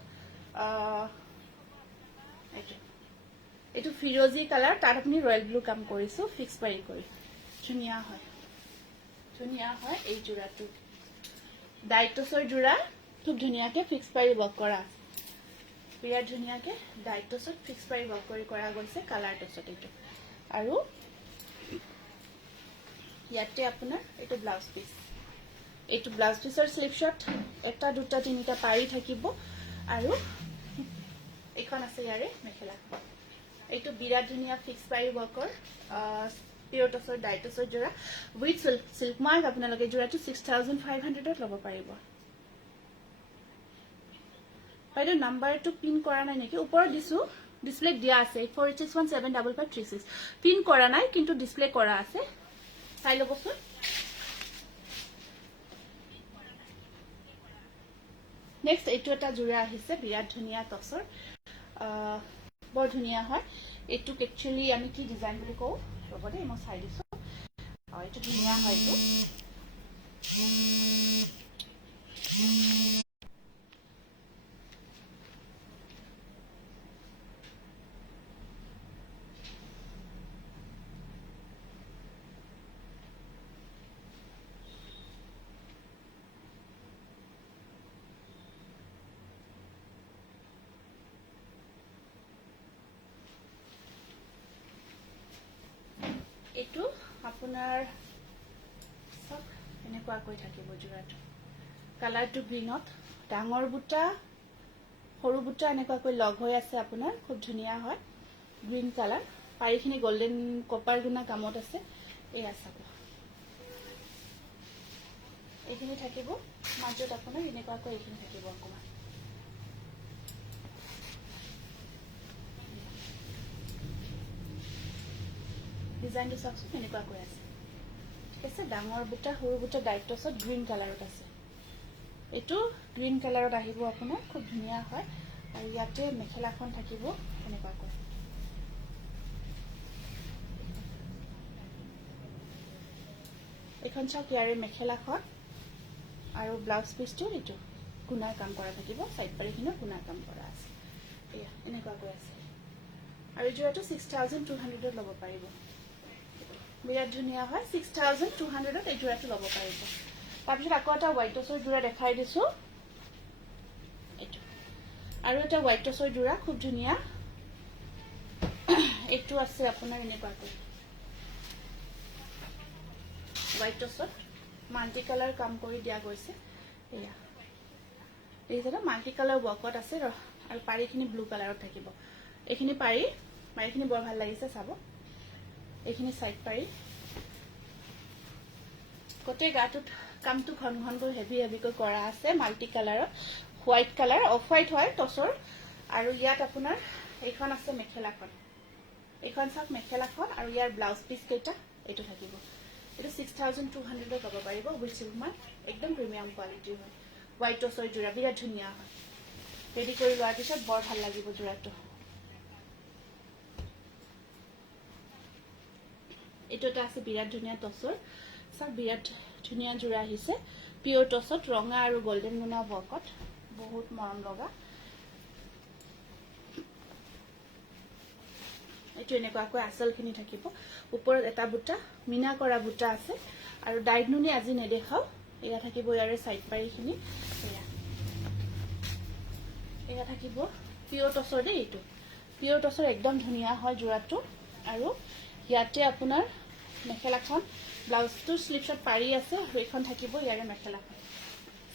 এইটো ফিৰোজি কালাৰ তাত আপুনি ৰয়েল ব্লু কাম কৰিছোঁ ফিক্স পাৰি কৰি ধুনীয়া হয় এই যোৰাটো ডাইট টছৰ যোৰা খুব ধুনীয়াকৈ ফিক্স পাৰি ৱৰ্ক কৰা বিৰাট ধুনীয়াকৈ ডাইট টছত ফিক্স পাৰি ৱৰ্ক কৰি কৰা গৈছে কালাৰ টছত এইটো আৰু ইয়াতে আপোনাৰ এইটো ব্লাউজ পিচ এইটো ব্লাউজ পিচৰ স্লিভছত এটা দুটা তিনিটা পাৰি থাকিব আৰু এইখন আছে ইয়াৰে মেখেলা এইটো বিৰাট ধুনীয়া ফিক্স পাৰি ৱৰ্কৰ পিয়ৰ টছৰ ডাইট টছৰ যোৰা উইথ চিল্ক মাৰ্ক আপোনালোকে যোৰাটো 6500ত ল'ব পাৰিব বাইদেউ নাম্বাৰটো পিন কৰা নাই নেকি ওপৰত দিছো ডিসপ্লে দিয়া আছে 8461755536 পিন কৰা নাই কিন্তু ডিসপ্লে কৰা আছে চাই লবচোন নেক্সট এইটো এটা জোৰা আহিছে বিৰাট ধুনিয়া টসৰ বৰ ধুনিয়া হয় এইটোক একচুয়ালি আমি কি ডিজাইন বুলি কও ৰবদে মই চাই দিছো এইটো ধুনিয়া হয় এইটো এইটো আপোনাৰ সব এনেকুৱা কৈ থাকিব জোৰাটো কালাৰটো গ্ৰীনত ডাঙৰ বুটা সৰু বুটা এনেকুৱা কৈ লগ হৈ আছে আপোনাৰ খুব ধুনিয়া হয় গ্ৰীন কালাৰ পাৰিখিনি গোল্ডেন কপাৰ গুনা কামত আছে এয়া চাব এইখিনি থাকিব মাজত আপোনাৰ এনেকুৱা কৈ এইখিনি থাকিব অকমান ডিজাইনটো চাওকচোন এনেকুৱা কৈ আছে ঠিক আছে ডাঙৰ বুটা সৰু বুটা ডাইটছত গ্ৰীন কালাৰত আছে এইটো গ্ৰীন কালাৰত আহিব আপোনাৰ খুব ধুনিয়া হয় আৰু ইয়াতে মেখেলাখন থাকিব এনেকুৱা কৈ এখন চাওক ইয়াৰে মেখেলাখন আৰু ব্লাউজ পিসটো এইটো গুনাৰ কাম কৰা থাকিব সাইড পাৰিখিনৰ গুনাৰ কাম কৰা আছে এয়া এনেকুৱা কৈ আছে আৰু জোৰাটো 6200 ত ল'ব পাৰিব বিৰাট ধুনিয়া হয় 6200 ত এই জোৰাটো ল'ব পাৰিব তাৰপিছত আকৌ এটা হোৱাইট টছৰ জোৰা দেখাই দিছো এইটো আৰু এটা হোৱাইট টছৰ জোৰা খুব ধুনিয়া এইটো আছে আপোনাৰ এনেকুৱা কৈ হোৱাইট টছত মাল্টি কালাৰ কাম কৰি দিয়া গৈছে এয়া এইটো মাল্টি কালাৰ ওয়াৰ্কত আছে আৰু পাৰিখিনি ব্লু কালাৰত থাকিব এইখিনি পাৰিখিনি বৰ ভাল লাগিছে চাব এইখিনি সাইড পাৰি গোটেই গাটোত কামটো ঘন ঘনকৈ হেভি কৈ কৰা আছে মাল্টি কালাৰত হোৱাইট কালাৰ অফ হোৱাইট হয় টছৰ আৰু ইয়াত আপোনাৰ এইখন আছে মেখেলাখন এইখন চাওক মেখেলাখন আৰু ইয়াৰ ব্লাউজ পিস কেইটা এইটো থাকিব এইটো 6200 ত পাব পাৰিব উইথ চিলমান একদম প্ৰিমিয়াম কোৱালিটি হয় হোৱাইট টছৰ জোৰা বিৰাট ধুনিয়া হয় ৰেডি কৰি লোৱাৰ পিছত বৰ ভাল লাগিব জোৰাটো এইটো এটা আছে বিৰাট ধুনিয়া টছৰ সব বিৰাট ধুনিয়া জোৰা আহিছে পিওৰ টছত ৰঙা আৰু গোল্ডেন গুনা ওয়াৰ্কত বহুত মৰম লগা এইটো এনেকুৱাকৈ আঁচলখিনি থাকিব ওপৰত এটা বুটা মিনা কৰা বুটা আছে আৰু ডাইগনুনি আজি নেদেখাও এয়া থাকিব ইয়াৰে সাইড পাৰিখিনি এয়া থাকিব পিওৰ টছৰ দেই এইটো পিওৰ টছৰ একদম ধুনিয়া হয় জোৰাটো আৰু ইয়াতে আপোনাৰ মেখেলাখন ব্লাউজটো স্লিপছত পাৰি আছে আৰু এইখন থাকিব ইয়াৰে মেখেলাখন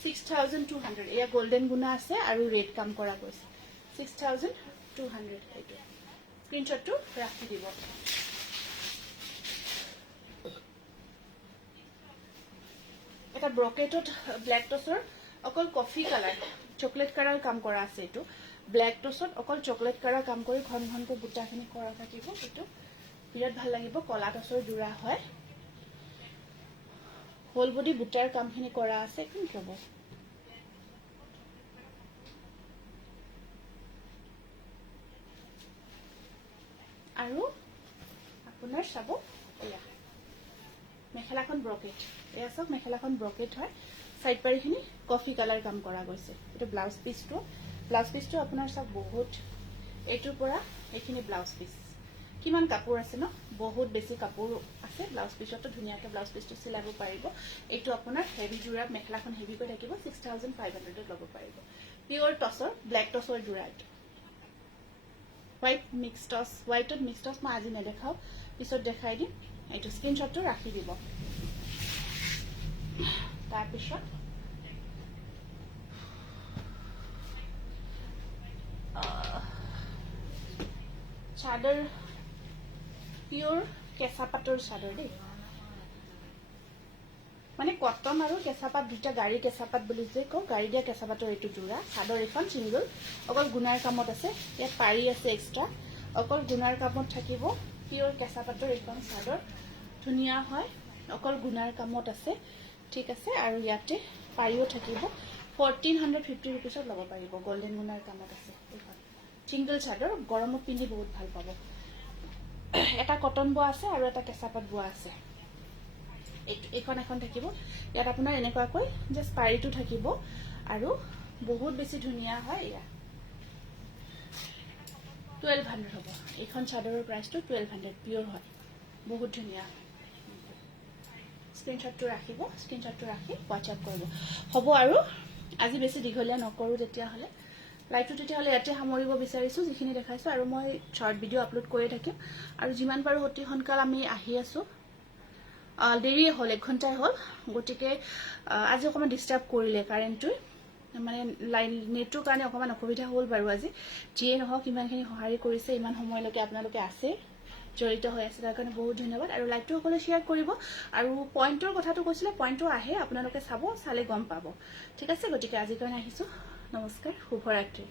6200 এয়া গোল্ডেন গুনা আছে আৰু ৰেড কাম কৰা গৈছে 6200 এইটো স্ক্ৰিনশ্বটটো ৰাখি দিব এটা ব্ৰকেটত ব্ল্যাক টছৰ অকল কফি কালাৰ চকলেট কালাৰ কাম কৰা আছে এইটো ব্ল্যাক টছত অকল চকলেট কালাৰ কাম কৰি ঘন ঘনকৈ বুটাখিনি কৰা থাকিব এইটো বিৰাট ভাল লাগিব কলা টছৰ জোৰা হয় হোল বডি বুটাৰ কামখিনি কৰা আছে কি হ'ব আৰু আপোনাৰ চাব এয়া মেখেলাখন ব্ৰকেট এয়া সব মেখেলাখন ব্ৰকেট হয় সাইড পাৰিখিনি কফি কালাৰ কাম কৰা গৈছে এটো ব্লাউজ পিসটো আপোনাৰ সব বহুত এটোৰ পৰা এইখিনি ব্লাউজ পিস কিমান কাপোৰ আছে ন বহুত বেছি কাপোৰ আছে ব্লাউজ পিসটো ধুনিয়াকৈ ব্লাউজ পিসটো চিলাব পাৰিব এইটো আপোনাৰ হেভি জোৰা মেখেলাখন হেভি কৈ থাকিব 6500 ত ল'ব পাৰিব পিওৰ টছৰ ব্ল্যাক টছৰ জোৰা হোৱাইট মিক্স টছ হোৱাইটত মিক্স টছ মই আজি নেদেখাও পিছত দেখাই দিম এইটো স্ক্ৰিনশ্বটটো ৰাখি দিব তাৰপিছত চাদৰ পিওৰ কেঁচা পাটৰ চাদৰ দেই মানে কটন আৰু কেঁচাপাত দুটা গাড়ী কেঁচাপাত বুলি যে কওঁ, গাড়ী দিয়া কেঁচাপাতৰ এইটো যোৰা। চাদৰ এখন ছিংগল, অকল গুণাৰ কামত আছে। ইয়াত পাৰি আছে এক্সট্ৰা, অকল গুণাৰ কামত থাকিব। পিয়ৰ কেঁচাপাতৰ এইখন চাদৰ ধুনীয়া হয়, অকল গুণাৰ কামত আছে। ঠিক আছে, আৰু ইয়াতে পাৰিও থাকিব। 1450 ৰুপিছত ল'ব পাৰিব। গল্ডেন গুণাৰ কামত আছে এইখন ছিংগল চাদৰ, গৰমত পিন্ধি বহুত ভাল পাব। এটা কটন বোৱা আছে আৰু এটা কেঁচাপাত বোৱা আছে। এইখন এখন থাকিব। ইয়াত আপোনাৰ এনেকুৱাকৈ জাষ্ট পাৰিটো থাকিব আৰু বহুত বেছি ধুনীয়া হয়। এয়া 1200 হ'ব। এইখন চাদৰৰ প্ৰাইচটো 1200, পিয়ৰ হয়, বহুত ধুনীয়া। স্ক্ৰীনশ্বটটো ৰাখিব, স্ক্ৰীনশ্বটটো ৰাখি হোৱাটছআপ কৰিব। হ'ব, আৰু আজি বেছি দীঘলীয়া নকৰোঁ তেতিয়াহ'লে। লাইভটো তেতিয়াহ'লে ইয়াতে সামৰিব বিচাৰিছোঁ, যিখিনি দেখাইছোঁ। আৰু মই শ্বৰ্ট ভিডিঅ' আপলোড কৰি থাকিম, আৰু যিমান পাৰোঁ অতি সোনকাল আমি আহি আছোঁ। দেৰিয়ে হ'ল, 1 ঘণ্টাই হ'ল, গতিকে আজি অকণমান ডিষ্টাৰ্ব কৰিলে কাৰেণ্টটোৱে, মানে নেটটোৰ কাৰণে অকণমান অসুবিধা হ'ল বাৰু আজি। যিয়ে নহওক, ইমানখিনি সঁহাৰি কৰিছে, ইমান সময়লৈকে আপোনালোকে আছে, জড়িত হৈ আছে, তাৰ কাৰণে বহুত ধন্যবাদ। আৰু লাইভটো সকলোৱে শ্বেয়াৰ কৰিব। আৰু পইণ্টৰ কথাটো কৈছিলে, পইণ্টটো আহে, আপোনালোকে চাব, চালে গম পাব। ঠিক আছে, গতিকে আজিৰ কাৰণে আহিছোঁ। নমস্কাৰ, শুভৰাত্ৰি।